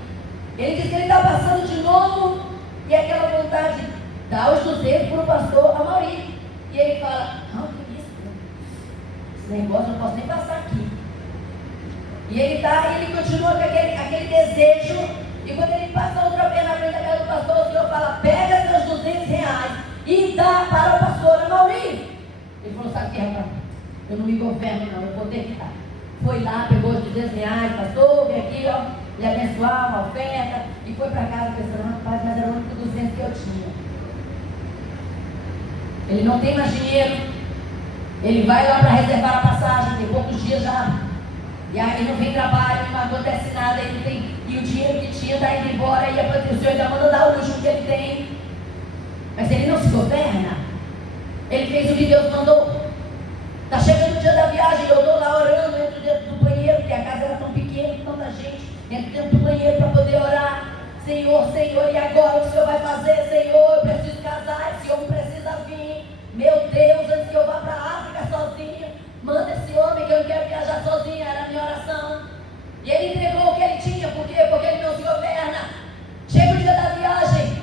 Ele diz que ele está passando de novo e aquela vontade de dar os 200 para o pastor Amaury. E ele fala: não, que isso? Esse negócio eu não posso nem passar aqui. E ele continua com aquele desejo. E quando ele passa outra vez na frente da casa do pastor, o Senhor fala: pega seus R$200 e dá para o pastor Amaury. Ele falou: sabe o que, rapaz? Eu não me governo não, eu vou ter que dar. Foi lá, pegou os R$200, pastor, vem aqui, ó, lhe abençoar, uma oferta, e foi para casa pensando: rapaz, mas era o único 200 que eu tinha. Ele não tem mais dinheiro. Ele vai lá para reservar a passagem, tem poucos dias já. E aí não vem trabalho, não acontece nada, ele não tem, e o dinheiro que tinha está indo embora, e o Senhor ainda manda dar o luxo que ele tem. Mas ele não se governa. Ele fez o que Deus mandou. Está chegando o dia da viagem, eu estou lá orando, entro dentro do banheiro, porque a casa era tão pequena, tanta gente, entro dentro do banheiro para poder orar. Senhor, Senhor, e agora o que o Senhor vai fazer? Senhor, eu preciso casar, esse homem precisa vir. Meu Deus, antes que eu vá para a África sozinho, manda esse homem que eu não quero viajar sozinho, era a minha oração. E ele entregou o que ele tinha, por quê? Porque ele não se governa. Chega o dia da viagem,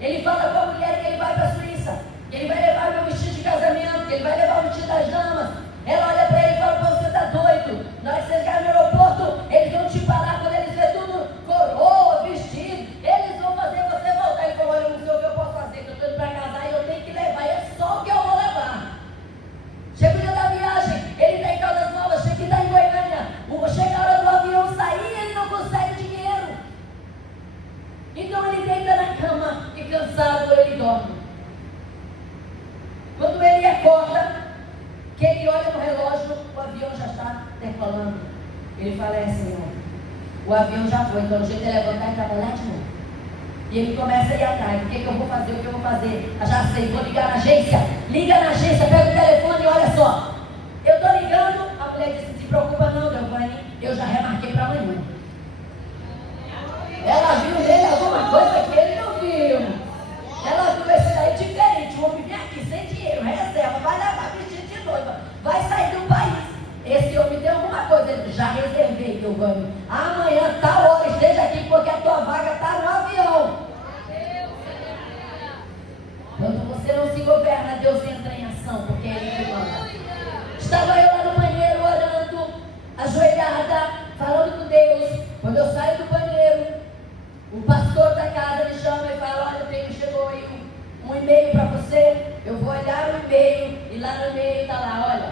ele fala com a mulher que ele vai para a Suíça, que ele vai levar meu vestido de casamento, que ele vai levar o vestido das damas. Ela olha para ele e fala: você está doido? Na hora que você chegar no aeroporto, eles vão te parar quando eles verem tudo, coroa, vestido, eles vão fazer você voltar. Ele falou: eu não sei o que eu posso fazer, que eu estou indo para casar e eu tenho que levar, e é só o que eu vou levar. Chega o dia da viagem, ele está em Caldas Novas, chega em Goiânia, chega a hora do avião sair e ele não consegue dinheiro. Então ele deita na cama e cansado ele dorme. Quando ele acorda, que ele olha no relógio, o avião já está decolando. Ele fala: Senhor, o avião já foi, então o jeito de levantar e trabalhar de novo. E ele começa a ir atrás: o que eu vou fazer, o que eu vou fazer? Eu já sei, vou ligar na agência. Liga na agência, pega o telefone e olha só. Eu estou ligando, a mulher disse: se preocupa não, Delvane, eu já remarquei para amanhã. Ela viu nele alguma coisa que ele não viu. Ela viu esse daí diferente, o homem vem aqui sem dinheiro, reserva, vai levar vestido de noiva, vai sair do país. Esse homem tem alguma coisa, ele já reservei, Delvane. Amanhã, tal hora, esteja aqui, porque a tua vaga está no avião. Quando você não se governa, Deus entra em ação, porque é Ele que manda. Estava eu lá no banheiro orando, ajoelhada, falando com Deus. Quando eu saio do banheiro, o pastor da casa me chama e fala: olha, chegou aí um e-mail para você. Eu vou olhar o e-mail e lá no e-mail está lá: olha,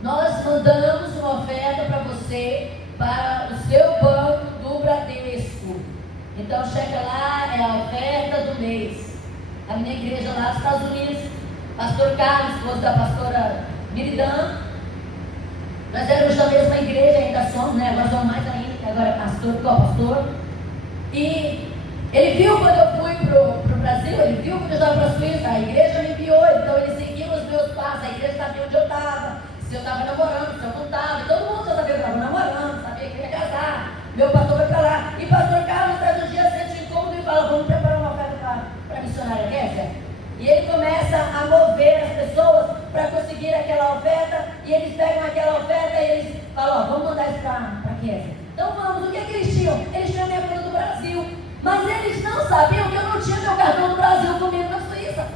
nós mandamos uma oferta para você para o seu banco do Bradesco. Então chega lá, é a oferta do mês. A minha igreja lá nos Estados Unidos, pastor Carlos, esposo da pastora Miridan, nós éramos da mesma igreja, ainda somos, né? Agora somos mais ainda, que agora é pastor, co-pastor. E ele viu quando eu fui para o Brasil, ele viu quando eu estava para a Suíça, a igreja me enviou, então ele seguiu os meus passos, a igreja sabia onde eu estava, se eu estava namorando, se eu não estava, todo mundo já sabia que eu estava namorando, sabia que eu ia casar, meu pastor foi para lá, e pastor Carlos traz um dia, sente incômodo e fala: vamos preparar uma oferta para a missionária Kézia. E ele começa a mover as pessoas para conseguir aquela oferta, e eles pegam aquela oferta e eles falam: ó, vamos mandar isso para Kézia. Então vamos, o que eles tinham? Eles tinham minha conta do Brasil, mas eles não sabiam que eu não tinha meu cartão do Brasil comigo na Suíça.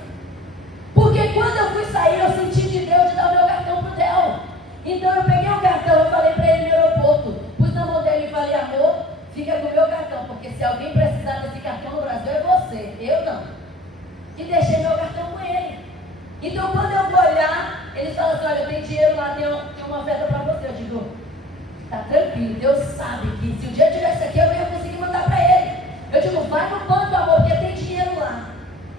Porque quando eu fui sair, eu senti de Deus de dar o meu cartão pro Del. Então eu peguei o cartão e falei para ele no aeroporto, pus na mão dele e falei: amor, fica com o meu cartão, porque se alguém precisar desse cartão no Brasil é você, eu não. E deixei meu cartão com ele. Então quando eu vou olhar, eles falam assim: olha, tem dinheiro lá, tem uma oferta para você. Eu digo: tá tranquilo, Deus sabe que se o dia tivesse aqui eu não ia conseguir mandar para ele. Eu digo: vai no banco, amor, porque tem dinheiro lá.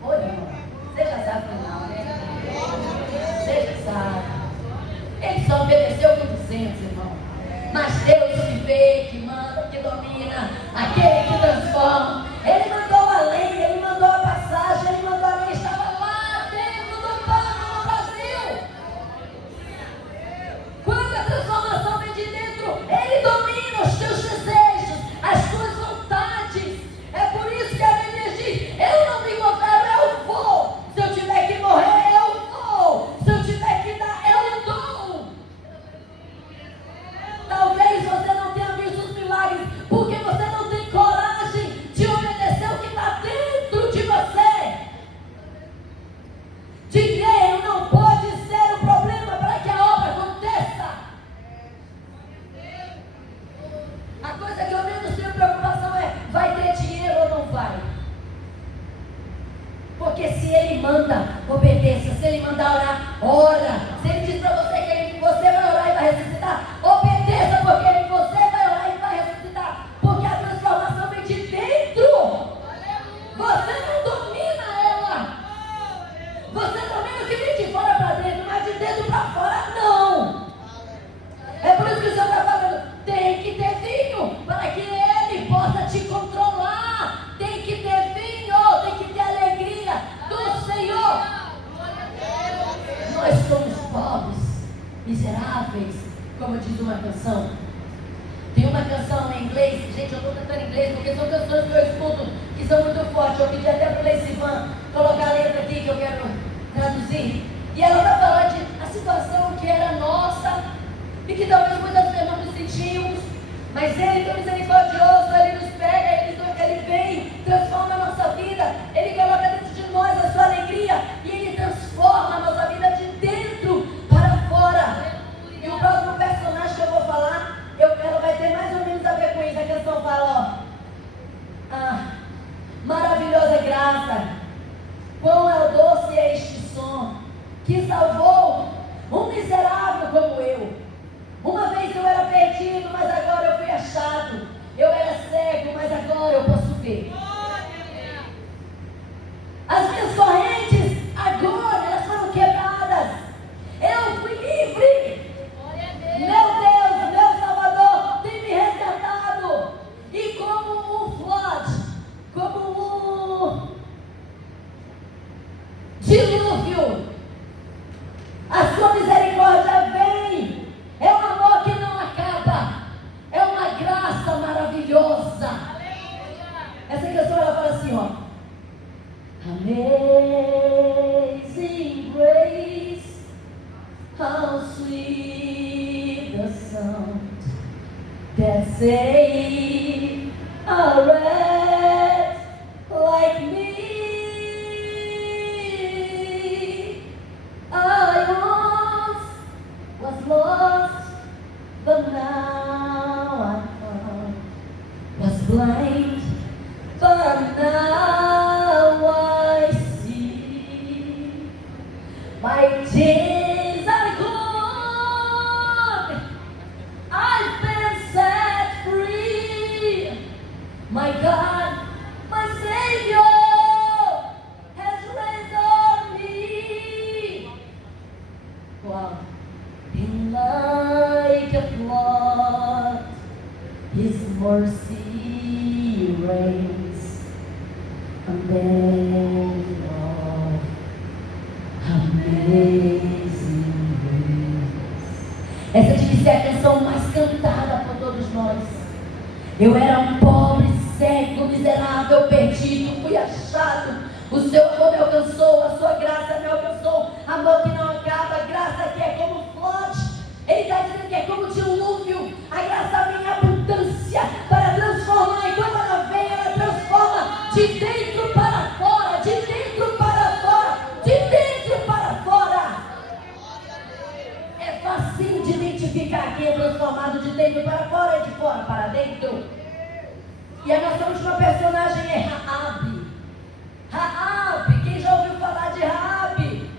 Oi, irmão, você já sabe o final, né? Você já sabe. Ele só obedeceu com 200, irmão. Mas Deus que vê, que manda, que domina, aquele que transforma. Ele mandou a lei, ele mandou a passagem, ele mandou a lei, estava lá dentro do banco no Brasil. Quando a transformação vem de dentro, ele domina os teus desejos, as tuas vontades. É por isso que a Bíblia diz: eu não me governo, eu vou. Se eu tiver que morrer, eu vou. Se eu tiver que dar, eu dou. Talvez você não tenha visto os milagres, porque você não tem coragem de obedecer o que está dentro de você. Dinheiro não pode ser o problema para que a obra aconteça. A coisa que eu menos tenho preocupação é: vai ter dinheiro ou não vai? Porque se ele manda, obedeça. Se ele mandar orar, ora. Se ele diz para você que você vai orar e vai ressuscitar, obedeça, porque você vai orar e vai ressuscitar. Porque a transformação vem de dentro. Você não domina ela. Você como diz uma canção. Tem uma canção em inglês, gente, eu estou cantando em inglês porque são canções que eu escuto que são muito fortes. Eu pedi até para o Leicivan colocar a letra aqui que eu quero traduzir. E ela está falando de a situação que era nossa e que talvez muitas vezes não nos sentimos, mas Ele, que é misericordioso, Ele nos pega, Ele vem, transforma a nossa vida, Ele coloca dentro de nós a sua alegria e Ele transforma a nossa vida de dentro para fora. E o próximo personagem que eu vou falar, ela vai ter mais ou menos a ver com isso. A canção fala, maravilhosa graça, quão é o doce este som, que salvou um miserável como eu. Uma vez eu era perdido, mas agora eu fui achado. Eu era cego, mas agora eu posso ver. As minhas correntes agora elas foram quebradas. Eu fui livre. Meu Deus, meu Salvador tem me resgatado. E como um flood, como um dilúvio, a sua misericórdia vem. É um amor que não acaba. É uma graça maravilhosa. Essa canção ela fala assim, ó. Amazing grace, how sweet the sound that saved a wretch like me. I once was lost, but now I'm found. Was blind, but now I see. My days are gone. I've been set free. My God, my Savior has raised me. Wow. In like a flood, His mercy reigns. And then amazing grace. Essa deve ser a canção mais cantada por todos nós. Eu era um pobre, cego, miserável, perdido, fui achado. O seu amor me alcançou, a sua graça me alcançou. Amor que não acaba, graça que é como flood. Ele está dizendo que é como dilúvio. A graça vem em abundância para transformar. E quando ela vem, ela transforma de dentro para fora, de dentro para fora, de dentro para fora. É fácil de identificar quem é transformado de dentro para fora e de fora para dentro. E a nossa última personagem é Raabe. Raabe, quem já ouviu falar de Raabe?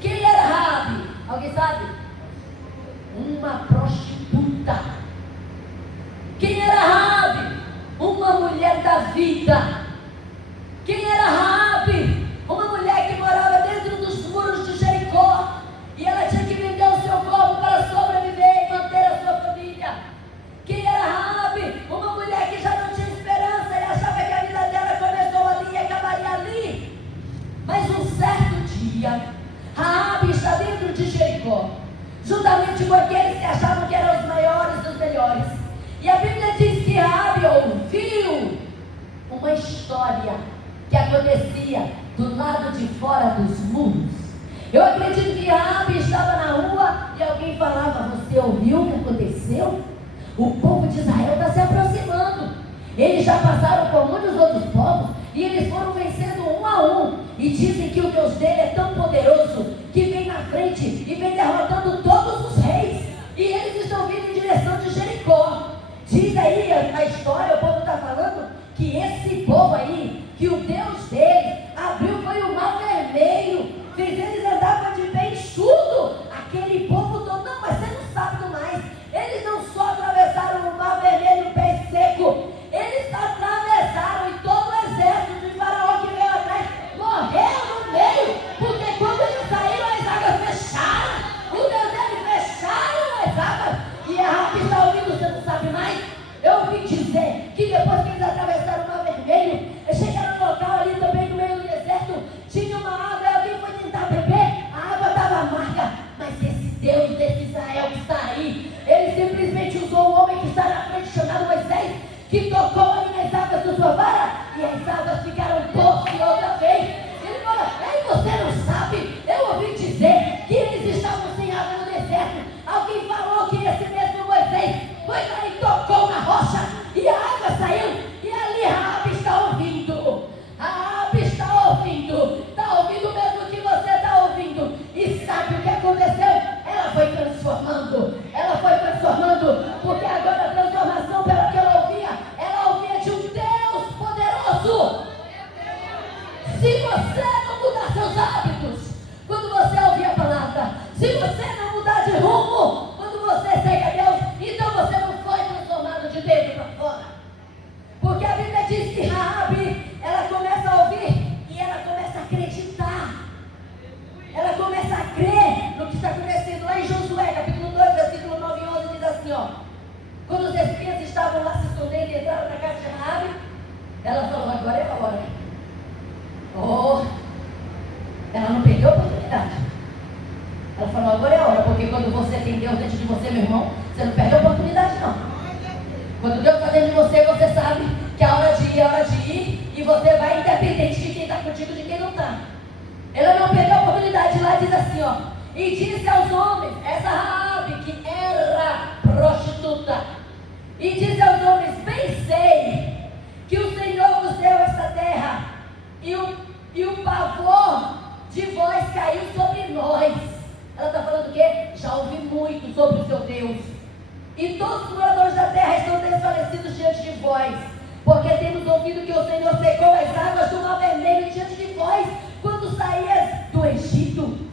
Quem era Raabe? Alguém sabe? Uma prostituta. Quem era Raabe? Uma mulher da vida. Quem era Raabe? Uma mulher que morava dentro dos muros de Jericó. E ela tinha que vender o seu corpo para sobreviver e manter a sua família. Quem era Raabe? Uma mulher que já não tinha esperança e achava que a vida dela começou ali e acabaria ali. Mas um certo dia, Raabe está dentro de Jericó, juntamente com aqueles que achavam que eram os maiores dos melhores. E a Bíblia diz que Raabe ouviu uma história que acontecia do lado de fora dos muros. Eu acredito que Raabe estava na rua e alguém falava: você ouviu o que aconteceu? O povo de Israel está se aproximando. Eles já passaram por muitos outros povos e eles foram vencendo um a um. E dizem que o Deus dele é tão poderoso que vem na frente e vem derrotando todos os reis. E eles estão vindo em direção de Jericó. Diz aí a história, o povo está falando que esse povo aí, que o Deus dele abriu foi o mar vermelho, fez eles andavam de pé enxuto. Aquele povo todo, não, mas você não sabe do mais. Eles não só atravessaram o mar vermelho pé seco, eles atravessaram e todo o exército de Faraó que veio atrás morreu no meio, porque quando eles saíram as águas fecharam, o Deus dele fecharam as águas. E a Raabe está ouvindo, você não sabe mais? Eu ouvi dizer que depois que eles atravessaram o mar vermelho, chegaram no local ali também você não mudar seus hábitos, quando você ouvir a palavra, se você não mudar de rumo, quando você segue a Deus, então você não foi transformado de dentro para fora. Porque a Bíblia diz que Raabe, ela começa a ouvir e ela começa a acreditar. Ela começa a crer no que está acontecendo. Lá em Josué, capítulo 2, versículo 9 e 11, diz assim, ó. Quando os espias estavam lá se escondendo e entraram na casa de Raabe, ela falou, agora é a hora. Oh, ela não perdeu a oportunidade. Ela falou, agora é a hora, porque quando você tem Deus dentro de você, meu irmão, você não perde a oportunidade, não. Quando Deus está dentro de você, você sabe que a hora de ir é a hora de ir, e você vai independente de quem está contigo e de quem não está. Ela não perdeu a oportunidade. Lá diz assim, ó. E disse aos homens, essa Raabe, que era prostituta, e disse aos homens, bem sei que o Senhor vos deu esta terra, e o pavor de vós caiu sobre nós. Ela está falando o quê? Já ouvi muito sobre o seu Deus. E todos os moradores da terra estão desfalecidos diante de vós, porque temos ouvido que o Senhor secou as águas do Mar Vermelho diante de vós, quando saías do Egito,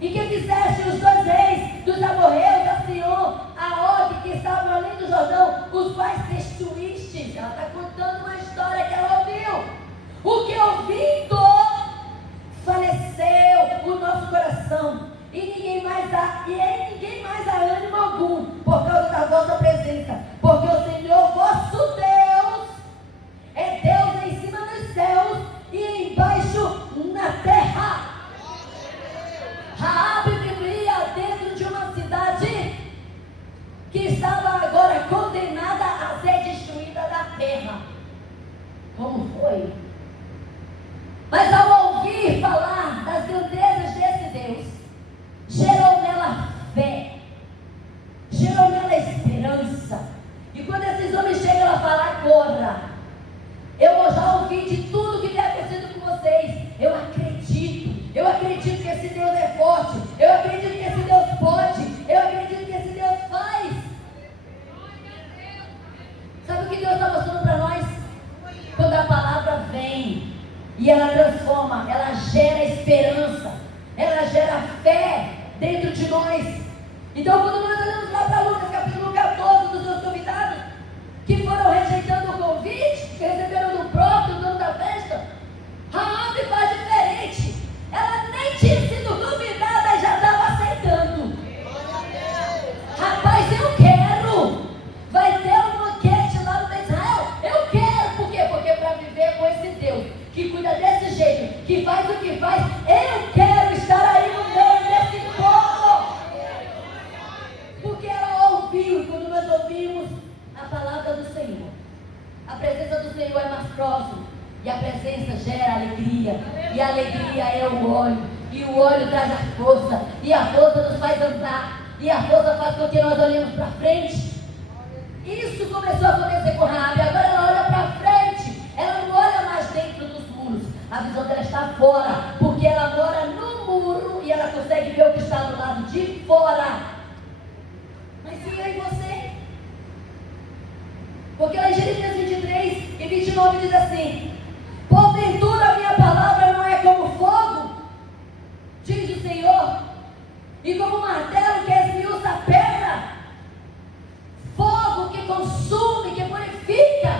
e que fizeste os 2 reis dos amorreus, a Sion, a Og, que estavam além do Jordão, os quais destruístes. Ela está contando uma história que ela ouviu. O que ouvindo, faleceu o nosso coração, e em ninguém mais há ânimo algum, por causa da vossa presença, porque o Senhor vosso Deus é Deus em cima dos céus e embaixo na terra. Raabe vivia dentro de uma cidade que estava agora condenada a ser destruída da terra. Como foi? Mas ao ouvir falar das grandezas desse Deus, gerou nela fé, gerou nela esperança. E quando esses homens chegam a falar, corra. Eu já ouvi de tudo que tem acontecido com vocês. Eu acredito que esse Deus é forte. Eu acredito que esse Deus pode. Eu acredito que esse Deus faz. Sabe o que Deus está mostrando para nós? Quando a palavra vem e ela transforma, ela gera esperança, ela gera fé dentro de nós. Então quando nós olhamos lá para Lucas capítulo 14, dos seus convidados que foram rejeitando o convite, que receberam do próprio dono da festa, Raabe faz diferente. Ela nem tinha sido convidada e já estava aceitando. Rapaz, eu quero. Vai ter um banquete lá no meio de Israel. Eu quero. Por quê? Porque para viver com esse Deus que cuida desse jeito, que faz o que faz, eu quero estar aí no meio desse povo. Porque ela ouviu, e quando nós ouvimos a palavra do Senhor, a presença do Senhor é mais próxima. E a presença gera alegria. E a alegria é o óleo. E o óleo traz a força. E a força nos faz andar. E a força faz com que nós olhemos para frente. Isso começou a acontecer com Raabe. Agora ela olha para frente. Ela não olha mais dentro dos muros. A visão dela está fora. Porque ela mora no muro. E ela consegue ver o que está do lado de fora. Mas e eu e você? Porque lá em Jeremias 23 e 29 diz assim: porventura a minha palavra não é como fogo, diz o Senhor, e como martelo que esmiuça a pedra, fogo que consome, que purifica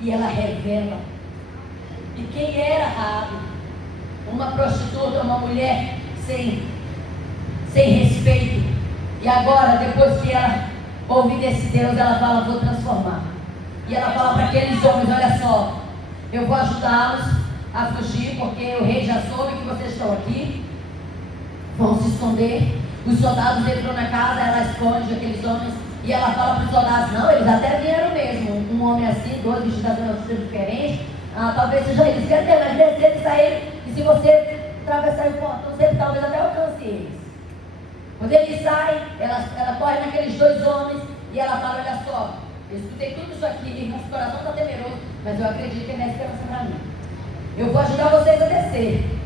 e ela revela. E quem era Raabe? Uma prostituta, uma mulher sem respeito. E agora, depois que ela ouve desse Deus, ela fala: vou transformar. E ela fala para aqueles homens: olha só, eu vou ajudá-los a fugir, porque o rei já soube que vocês estão aqui. Vão se esconder. Os soldados entram na casa, ela esconde aqueles homens. E ela fala para os soldados: não, eles até vieram mesmo. Um homem assim, dois vestidos diferentes. Talvez seja eles. Quer dizer, mas descer e sair. E se você atravessar o portão, você talvez até alcance eles. Quando eles saem, ela corre naqueles dois homens. E ela fala: olha só, eu escutei tudo isso aqui, nosso coração está temeroso, mas eu acredito que é minha esperança para mim. Eu vou ajudar vocês a descer.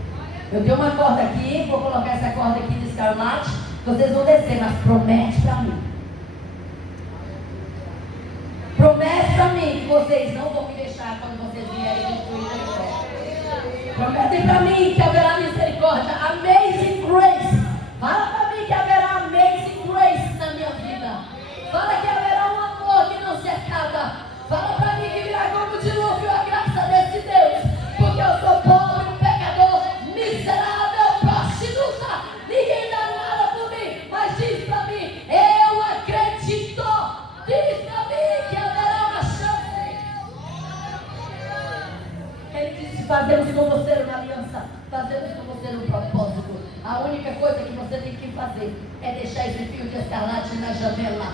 Eu tenho uma corda aqui, vou colocar essa corda aqui de escarlate. Vocês vão descer, mas promete para mim. Promete para mim que vocês não vão me deixar quando vocês vierem destruir a igreja. Prometem para mim que haverá misericórdia. Amazing grace. Fala para mim que haverá amazing grace na minha vida. Fala que haverá um amor que não se acaba. Fala para mim que virá como dilúvio a graça desse Deus. Porque eu sou pobre, um pecador, miserável, prostituta. Ninguém dá nada por mim. Mas diz para mim: eu acredito. Diz para mim que haverá uma chance. Ele disse: fazemos com você uma aliança. Fazemos com você um propósito. A única coisa que você tem que fazer é deixar esse fio de escarlate na janela.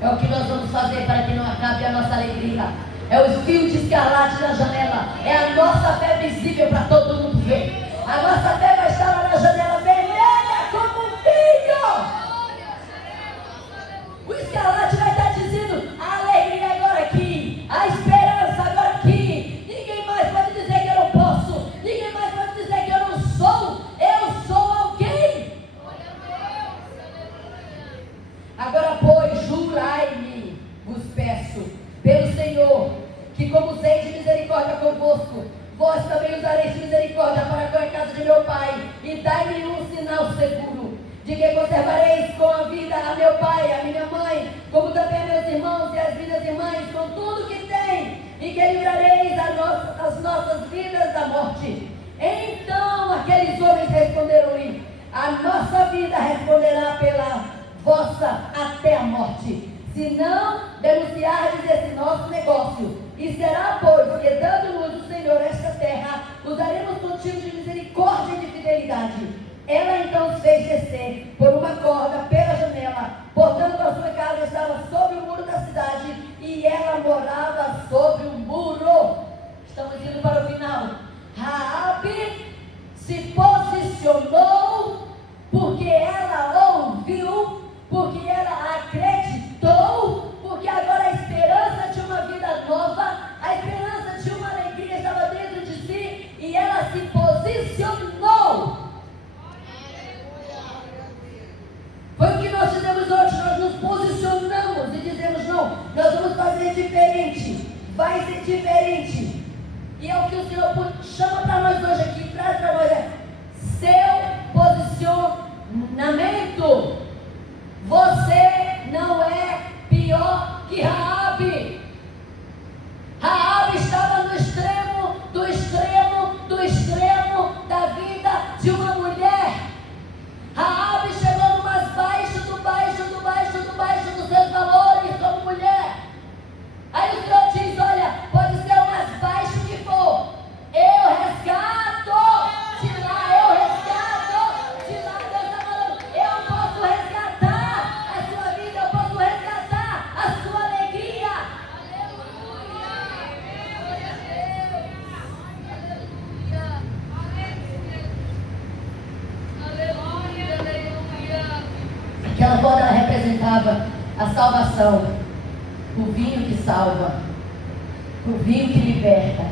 É o que nós vamos fazer para que não acabe a nossa alegria. É o fio de escarlate na janela. É a nossa fé visível para todo mundo ver. A nossa fé vai estar lá na janela, vermelha como um vinho. O escarlate vai estar dizendo: a alegria agora aqui, a esperança agora aqui. Ninguém mais pode dizer que eu não posso. Ninguém mais pode dizer que eu não sou. Eu sou alguém. Agora, pois, jurai-me, vos peço, pelo Senhor, que como usei de misericórdia convosco, vós também usareis de misericórdia para com a casa de meu pai, e dai-me um sinal seguro, de que conservareis com a vida a meu pai, a minha mãe, como também a meus irmãos e as minhas irmãs, com tudo que tem, e que livrareis as nossas vidas da morte. Então aqueles homens responderam-lhe: a nossa vida responderá pela vossa até a morte, se não denunciardes esse nosso negócio. E será, pois, que dando-nos o Senhor esta terra, usaremos contigo de misericórdia e de fidelidade. Ela então se fez descer por uma corda pela janela, portanto a sua casa estava sobre o muro da cidade, e ela morava sobre o muro. Estamos indo para o final. Raabe se posicionou porque ela ouviu, porque ela acreditou, porque agora a esperança de uma vida nova, a esperança de uma alegria estava dentro de si, e ela se posicionou. Foi o que nós fizemos hoje. Nós nos posicionamos e dizemos: não, nós vamos fazer diferente, vai ser diferente. E é o que o Senhor chama para nós hoje aqui, traz para nós: é seu posicionamento. Você não é pior que Raabe. Raabe estava no extremo, do extremo, do extremo da vida de uma mulher. Raabe chegou no mais baixo, do baixo, do baixo, do baixo dos seus valores como mulher. Aí o Senhor diz: olha, pode ser o mais baixo que for, eu resgato de lá, eu resgato de lá. Deus está falando: eu posso resgatar a sua vida, eu posso resgatar a sua alegria. Aleluia! Glória a Deus! Aleluia! Aleluia! Aquela corda, ela representava a salvação. O vinho que salva, o vinho que liberta,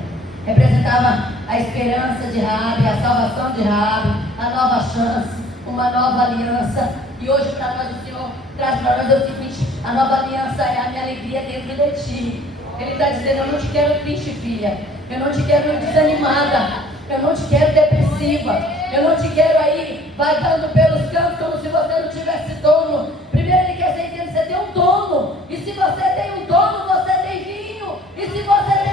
representava a esperança de Raabe, a salvação de Raabe, a nova chance, uma nova aliança. E hoje para nós o Senhor traz para nós o seguinte: a nova aliança é a minha alegria dentro de ti. Ele está dizendo: eu não te quero triste, filha, eu não te quero desanimada, eu não te quero depressiva, eu não te quero aí vagando pelos campos como se você não tivesse dono. Primeiro Ele quer ser entender: você tem um dono, e se você tem um dono, você tem vinho, e se você tem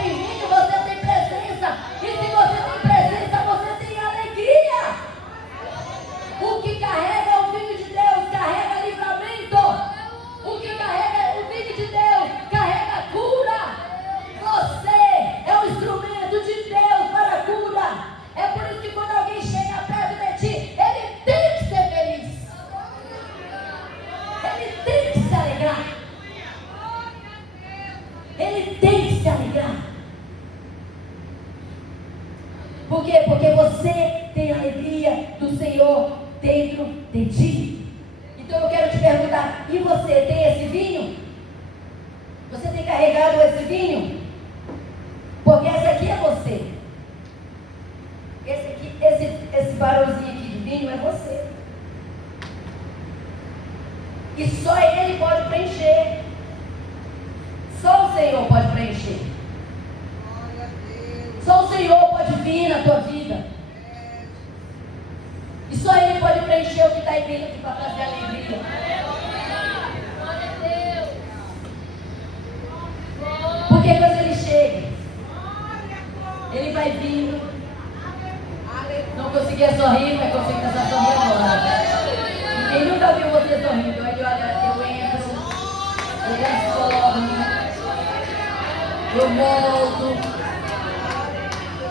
Por quê? Porque você tem a alegria do Senhor dentro de ti. Então eu quero te perguntar, e você tem esse vinho? Você tem carregado esse vinho? Porque esse aqui é você. Esse barulzinho aqui de vinho é você. E só Ele pode preencher. Só o Senhor pode preencher. Só o Senhor pode vir na tua vida. E só Ele pode preencher o que está aí dentro para trazer alegria. Porque quando Ele chega, Ele vai vindo. Não conseguia sorrir, mas consegui começar a sorrir agora. Quem nunca viu você sorrindo? Ele olha, eu entro, eu transformo, eu volto,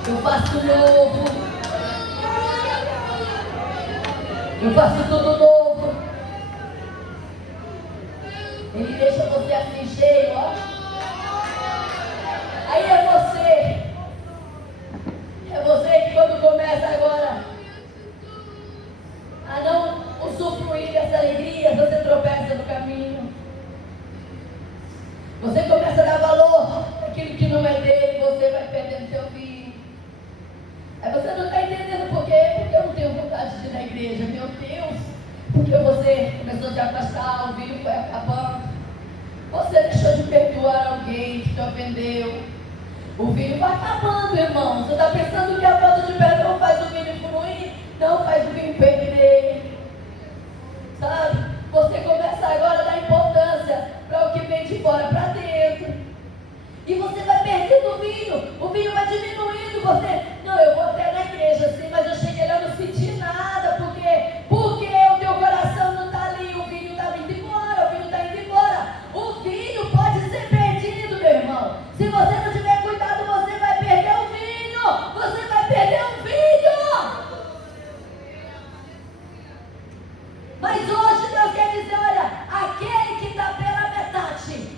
eu faço novo, eu faço tudo novo. Ele deixa você assim cheio, ó. Aí é você que quando começa agora a não usufruir dessa alegria, você tropeça no caminho. Você começa a dar valor àquilo que não é dele, você vai perdendo seu vinho. Aí você não está entendendo por quê? Porque eu não tenho vontade de ir na igreja, meu Deus. Porque você começou a se afastar, o vinho foi acabando. Você deixou de perdoar alguém que te ofendeu. O vinho vai acabando, irmão. Você está pensando que a falta de perdão faz o vinho fluir? Não, faz o vinho perder. Sabe? Você começa agora a dar importância para o que vem de fora para dentro. E você vai perdendo o vinho vai diminuindo. Você, não, eu vou até na igreja sim, mas eu cheguei lá e não senti nada. Por quê? Porque o teu coração não está ali, o vinho está indo embora, o vinho está indo embora. O vinho pode ser perdido, meu irmão. Se você não tiver cuidado, você vai perder o vinho. Você vai perder o vinho. Mas hoje Deus quer dizer, olha, aquele que está pela metade,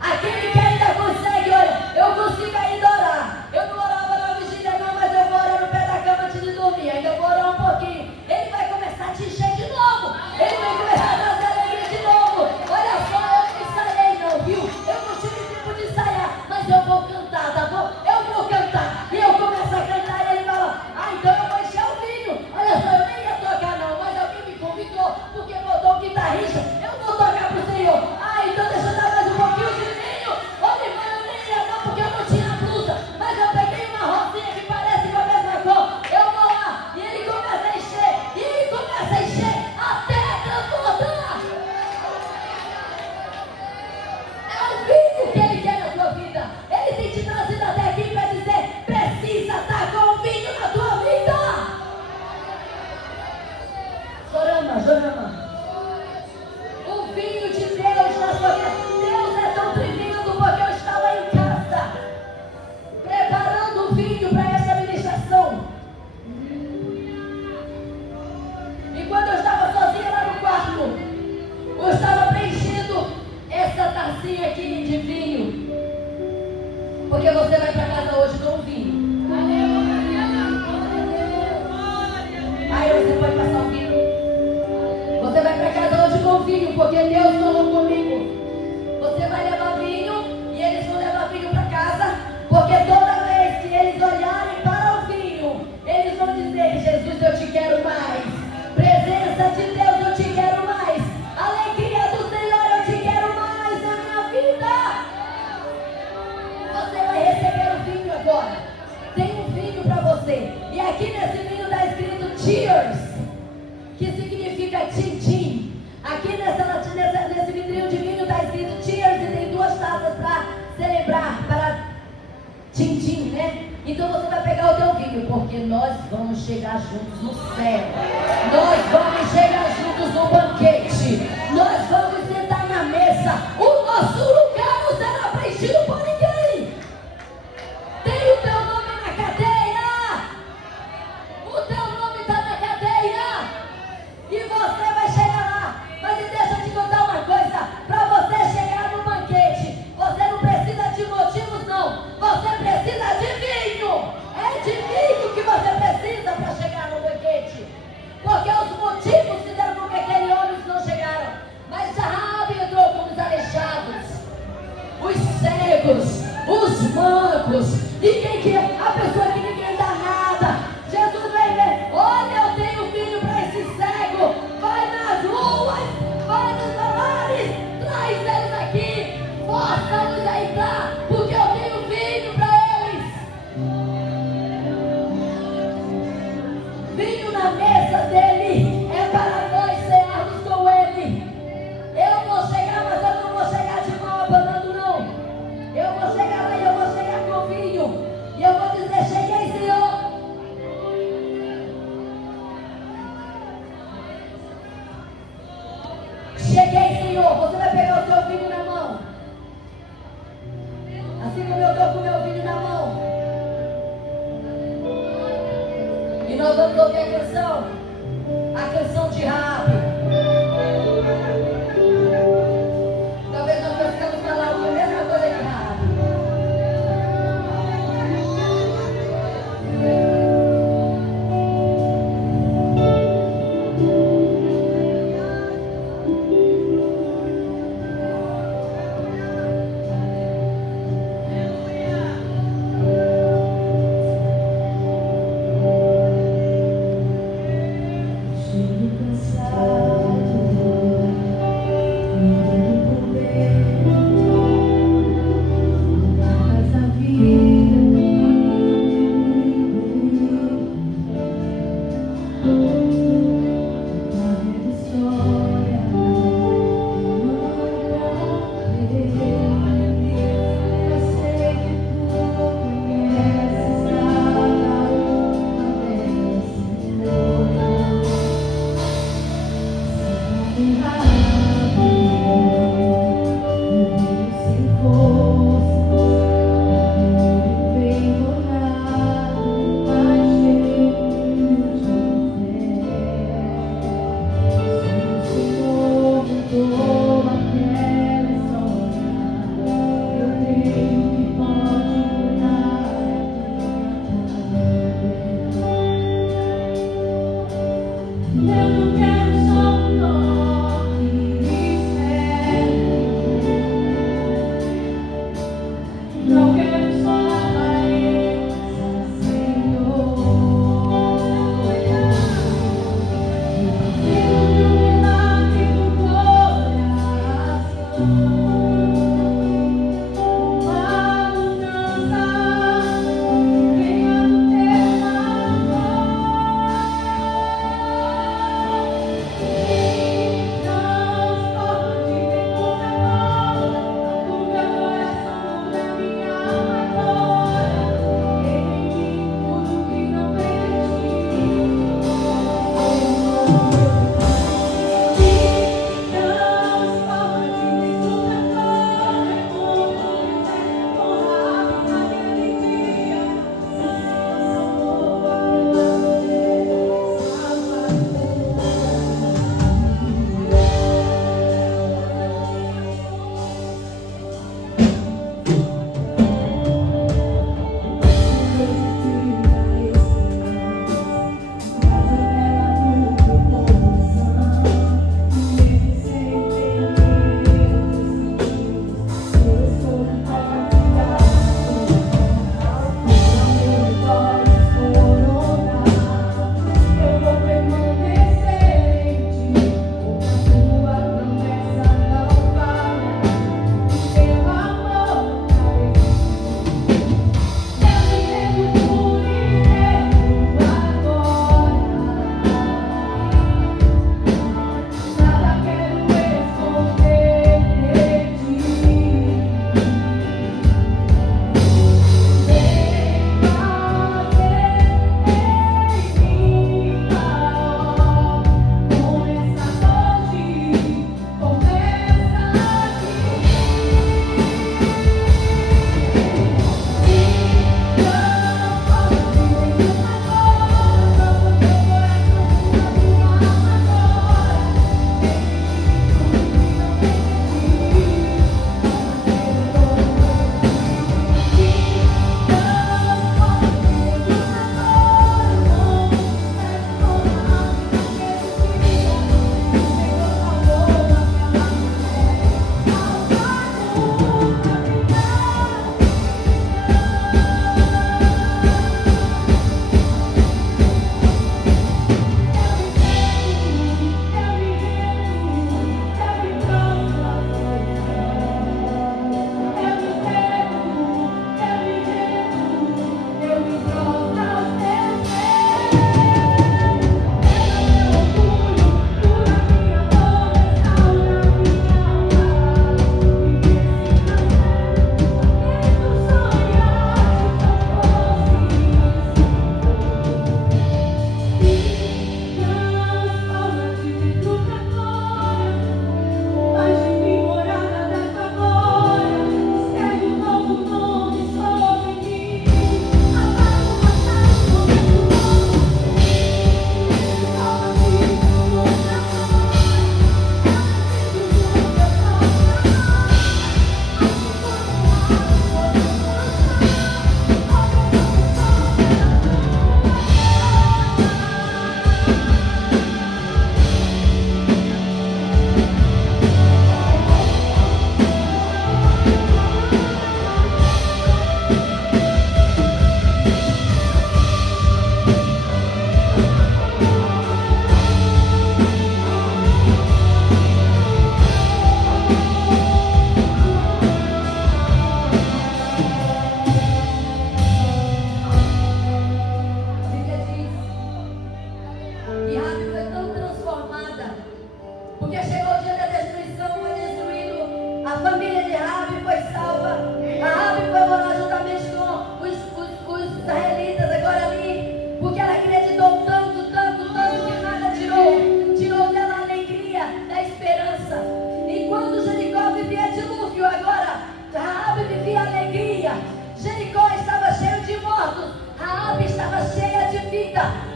aquele que ainda consegue, olha, eu consigo ainda orar. Eu não orava na vigília não, mas eu vou orar no pé da cama antes de dormir. Ainda vou orar um pouquinho. Ele vai começar a te encher de novo. Ele vai começar a trazer alegria de novo. Olha só, eu não ensaiei não, viu? Eu não tive tempo de ensaiar, mas eu vou cantar, tá bom? Eu vou cantar. E eu começo a cantar e ele fala, então eu vou encher o vinho. Olha só, eu nem ia tocar não, mas alguém me convidou, porque botou um guitarrista. Eu vou tocar pro Senhor. Então deixa eu dar mais um pouquinho de vinho. Olha, irmão, eu nem ia não, porque eu não tinha blusa. Mas eu peguei uma rosinha que parece com a mesma cor. Eu vou lá. E ele começa a encher. E ele começa a encher até transbordar. É o vinho que ele quer na tua vida. Ele tem te trazido até aqui para dizer, precisa estar com o vinho na tua vida. Jorama. O vinho de Deus na sua vida. Deus é tão tremendo porque eu estava em casa preparando o vinho para essa ministração. E quando eu estava sozinha lá no quarto, eu estava preenchendo essa tacinha aqui de vinho. Porque você vai para casa hoje com o vinho. Aí você pode passar o vinho. Você vai para casa hoje com vinho, porque Deus falou comigo. Você vai levar vinho e eles vão levar vinho para casa, porque toda vez que eles olharem para o vinho, eles vão dizer, Jesus, eu te quero mais. Presença de Deus, eu te quero mais. Alegria do Senhor, eu te quero mais na minha vida. Você vai receber o vinho agora. Tem um vinho para você. E aqui nesse vinho está escrito Cheers, que significa tchim-tchim. Aqui nesse vidrinho de vinho está escrito Cheers e tem duas taças para celebrar, para tchim-tchim, né? Então você vai pegar o teu vinho, porque nós vamos chegar juntos no céu. Nós vamos chegar juntos no banquete. Nós vamos sentar na mesa. O nosso lugar não será preenchido por ninguém. Tem o teu nome na cadeia. O teu nome está na cadeia. E você vai chegar lá. Mas deixa eu te contar uma coisa. Para você chegar no banquete, você não precisa de motivos não. Você precisa de vinho. É de vinho E nós vamos ouvir a canção de Rabi. Talvez nós precisamos falar a mesma coisa de Rabi.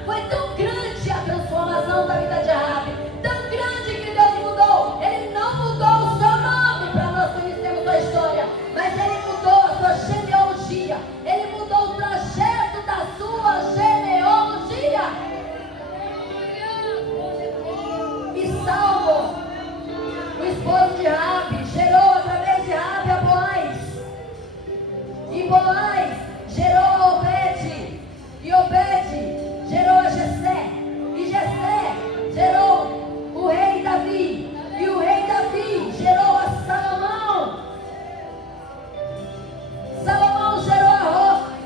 Foi tão grande a transformação da vida de Raabe, tão grande que Deus mudou. Ele não mudou o seu nome para nós conhecermos a história, mas Ele mudou a sua genealogia. Ele mudou o trajeto da sua genealogia. E Saulo, o esposo de Raabe, gerou através de Raabe a Boaz. E Boaz gerou a Obed. E Obed gerou a Jessé. E Jessé gerou o rei Davi. E o rei Davi gerou a Salomão. Salomão gerou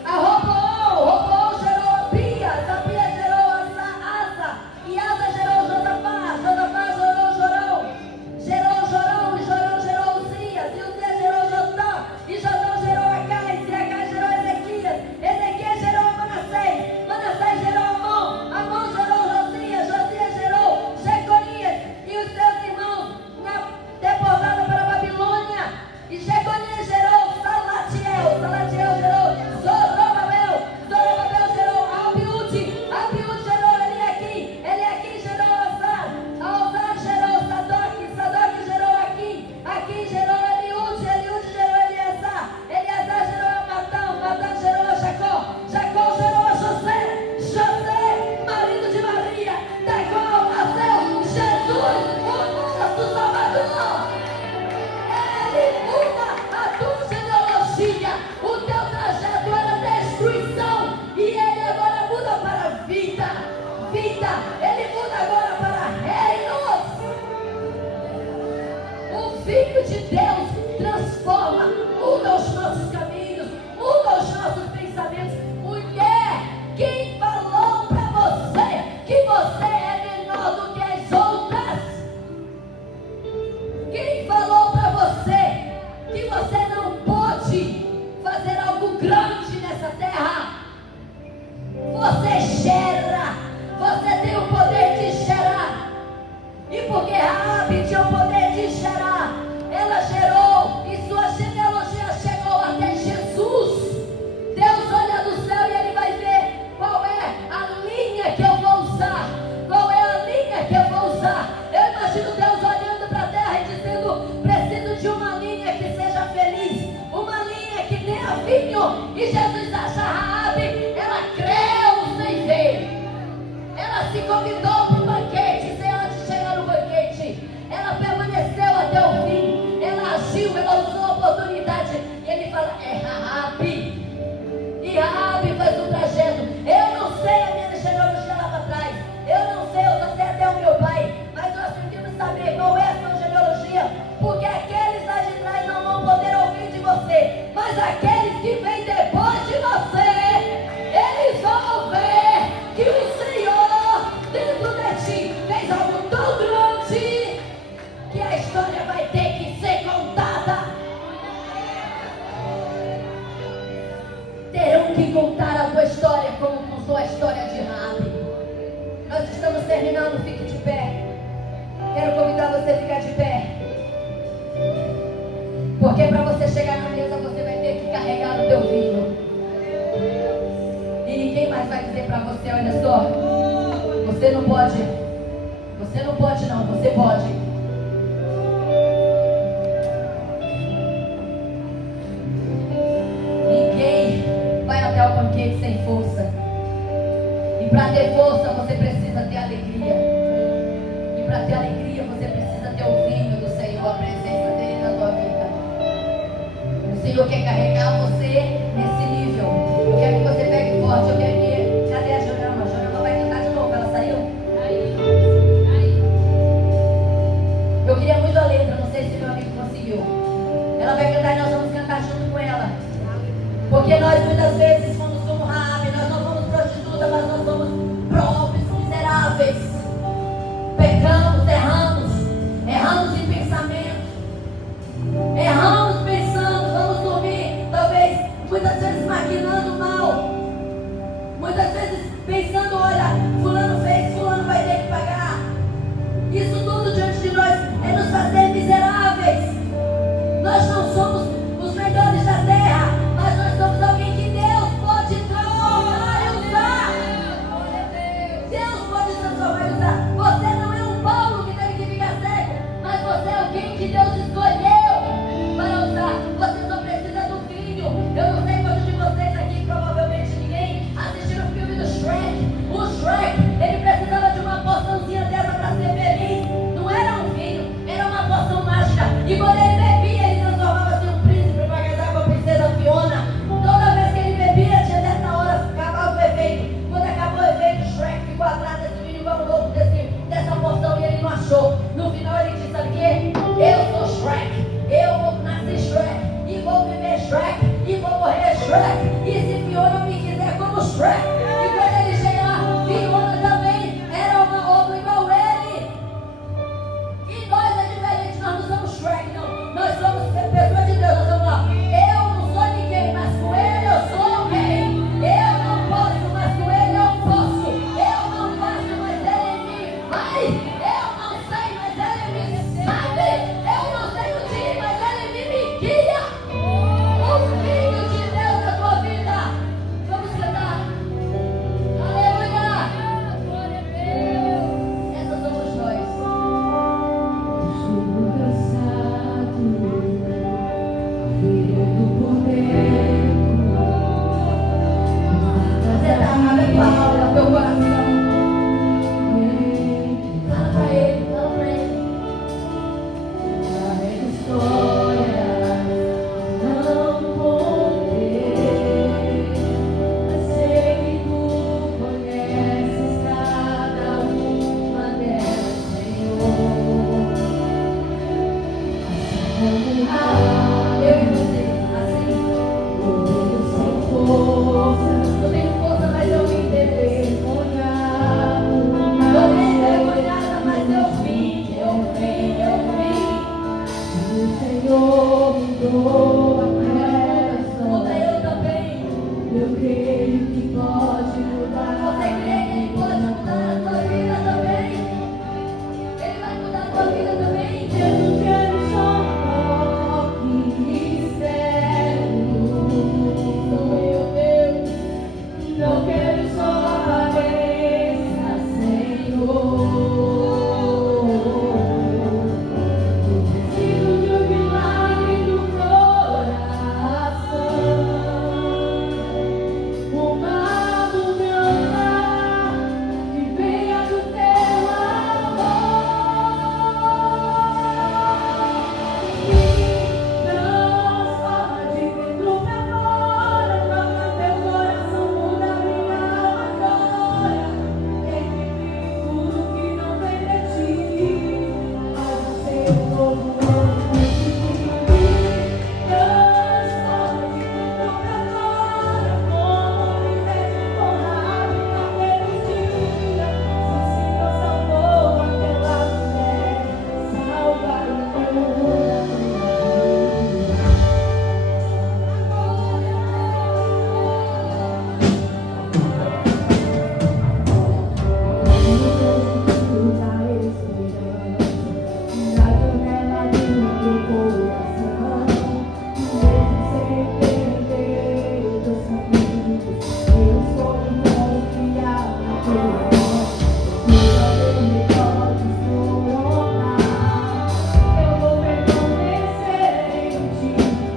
a Roboão. Roboão gerou a Abias. Abias gerou a Asa. E Asa gerou Josafá. Josafá gerou Jorão. Gerou Jorão. E Jorão gerou Uzias. E Uzias gerou Jotão. E Jotão gerou Acais. E Acais gerou Ezequias. Ezequias gerou Manassés. Manassés gerou Amon. Amon gerou Josias. Josias gerou Jeconias e os seus irmãos deportados para a Babilônia. E Jeconias gerou Salatiel. Salatiel gerou Zorobabel. Zorobabel gerou Abiúde. Abiúde gerou Eliaquim. Eliaquim gerou Azar. Azar gerou Sadoc. Sadoc gerou Aquim. Aquim gerou Eliúde. Eliúde gerou Eleazar. Eleazar gerou Matão. Matão gerou Jacó. Jacó gerou a José. José, marido de Maria, da qual nasceu Jesus, o nosso Salvador. Ele muda a tua genealogia. O teu trajeto era destruição e ele agora muda para vida. Vida, ele muda agora para reinos. O Filho de Deus transforma, muda os nossos caminhos, muda os nossos pensamentos. Mulher, quem falou para você que você é menor do que as outras? Quem falou para você que você não pode fazer algo grande nessa terra? Você gera, você tem o poder de gerar. E porque Raabe tinha o poder de gerar, ela gerou e sua genealogia chegou até Jesus. Deus olha do céu e Ele vai ver qual é a linha que eu vou usar. Qual é a linha que eu vou usar? Eu imagino Deus olhando para a terra e dizendo: preciso de uma linha que seja feliz, uma linha que tenha vinho. E Jesus acha Raabe, ela creu sem ver. Ela se convidou para o banquete sem antes chegar no banquete. Ela permaneceu até o fim. Ela agiu, ela usou a oportunidade. E ele fala: é Raabe. E Raabe faz um trajeto. Eu não sei a minha genealogia lá para trás. Eu não sei, eu só sei até o meu pai. Mas nós precisamos saber qual é a sua genealogia. Porque aqueles lá de trás não vão poder ouvir de você. Mas aqueles que vêm depois de você, eles vão ver que o Senhor dentro de ti fez algo tão grande que a história vai ter que ser contada. Terão que contar a tua história como contou a história de Raabe. Nós estamos terminando, fique de pé. Quero convidar você a ficar de pé. Porque para você chegar na mesa você vai ter que carregar o teu vinho. E ninguém mais vai dizer para você: olha só, você não pode. Você não pode não, você pode. Ninguém vai até o banquete sem força. E para ter força você precisa ter alegria. E para ter alegria você precisa ter o vinho do Senhor, a presença dele na tua vida. O Senhor quer carregar você nesse nível. Eu quero que você pegue forte. Eu quero que... Cadê a Jorama? A Jorama vai cantar de novo. Ela saiu? Eu queria muito a letra. Não sei se meu amigo conseguiu. Ela vai cantar e nós vamos cantar junto com ela. Porque nós muitas vezes somos como Raabe. Nós não somos prostitutas, mas nós somos próprios, miseráveis. Pecamos, erramos. Erramos em pensamento. Erramos pensando, vamos dormir, talvez, muitas vezes maquinando mal. Shrek. E se Fiona me quiser como Shrek, e quando ele chega lá, Fiona também era uma obra igual ele. E nós é diferente, nós não somos Shrek, não. Nós somos pessoas de Deus, nós somos lá. Eu não sou ninguém, mas com ele eu sou alguém. Eu não posso, mas com ele eu posso. Eu não faço, mas ele me faz. Eu não sei, mas ele me sabe. Eu não sei o dia, mas ele me guia. O Filho de Deus na tua vida. Vamos cantar. Aleluia. Essas somos nós. Estou cansado, filho do boneco. Você está abre tua alma, teu coração. Fala pra ele, fala pra ele. A história não contei, mas sei que tu conheces cada uma delas, Senhor. Eu e você, assim. Eu sem força, Não tenho força, mas eu me enterrei. envergonhado, Estou envergonhada, mas eu vim. o Senhor mudou a minha Muda história. eu também. Eu creio que pode mudar. Você crê que ele pode mudar a tua vida também? Ele vai mudar a tua vida também? Eu não quero só um toque externo. Sou eu, Deus. Não quero só aparência, Senhor. Preciso de um milagre no coração. Uma mudança que venha do teu amor. Transforma de dentro pra fora, toca teu coração, muda minha alma agora. Em tudo que não vem de ti, faz o seu novo homem de mim. Transforma de dentro pra fora, como Moisés empurrado naqueles dias. Se Senhor salvou aquela mulher, salva o mundo.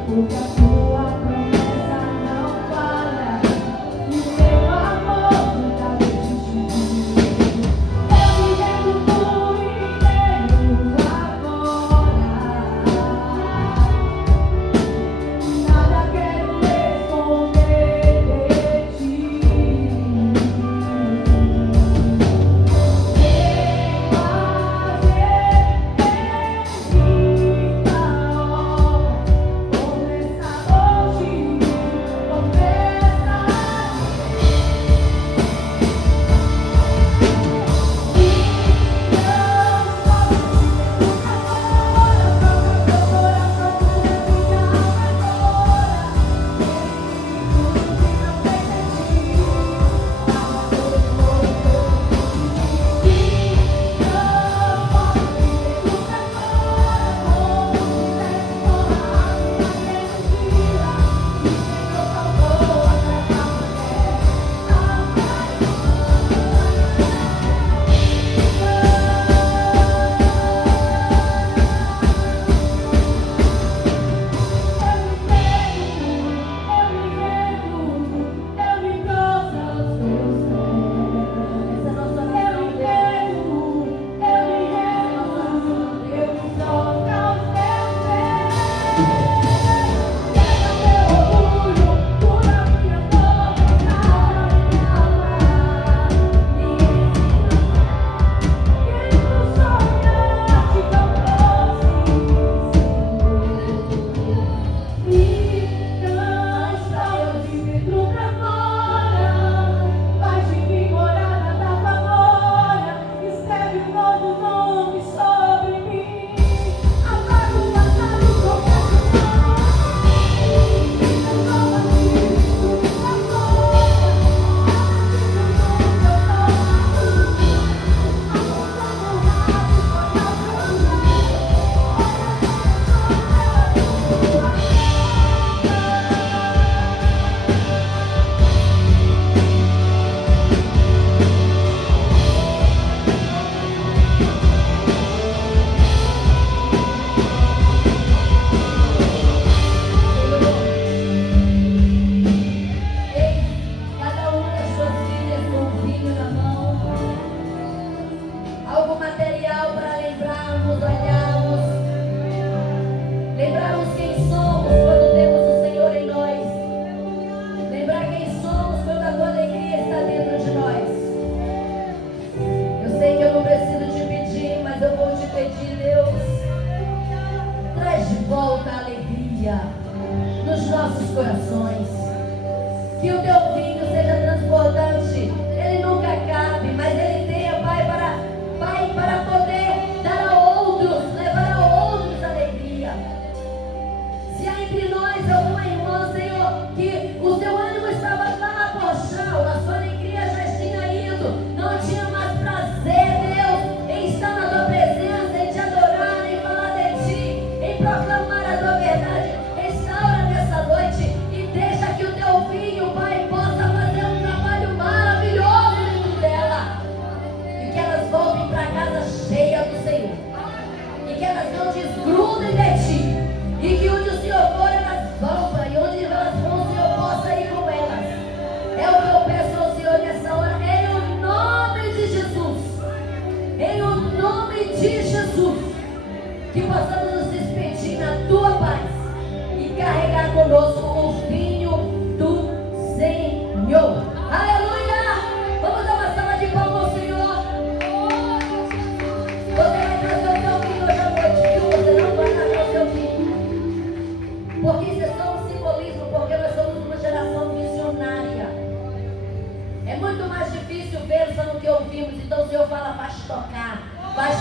Porque a tua promessa não falha, e o teu amor nunca desistir. Eu me rendo por inteiro agora. Nada quero esconder de ti.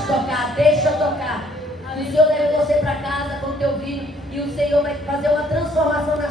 tocar, deixa tocar. O Senhor leva você para casa com o teu vinho e o Senhor vai fazer uma transformação na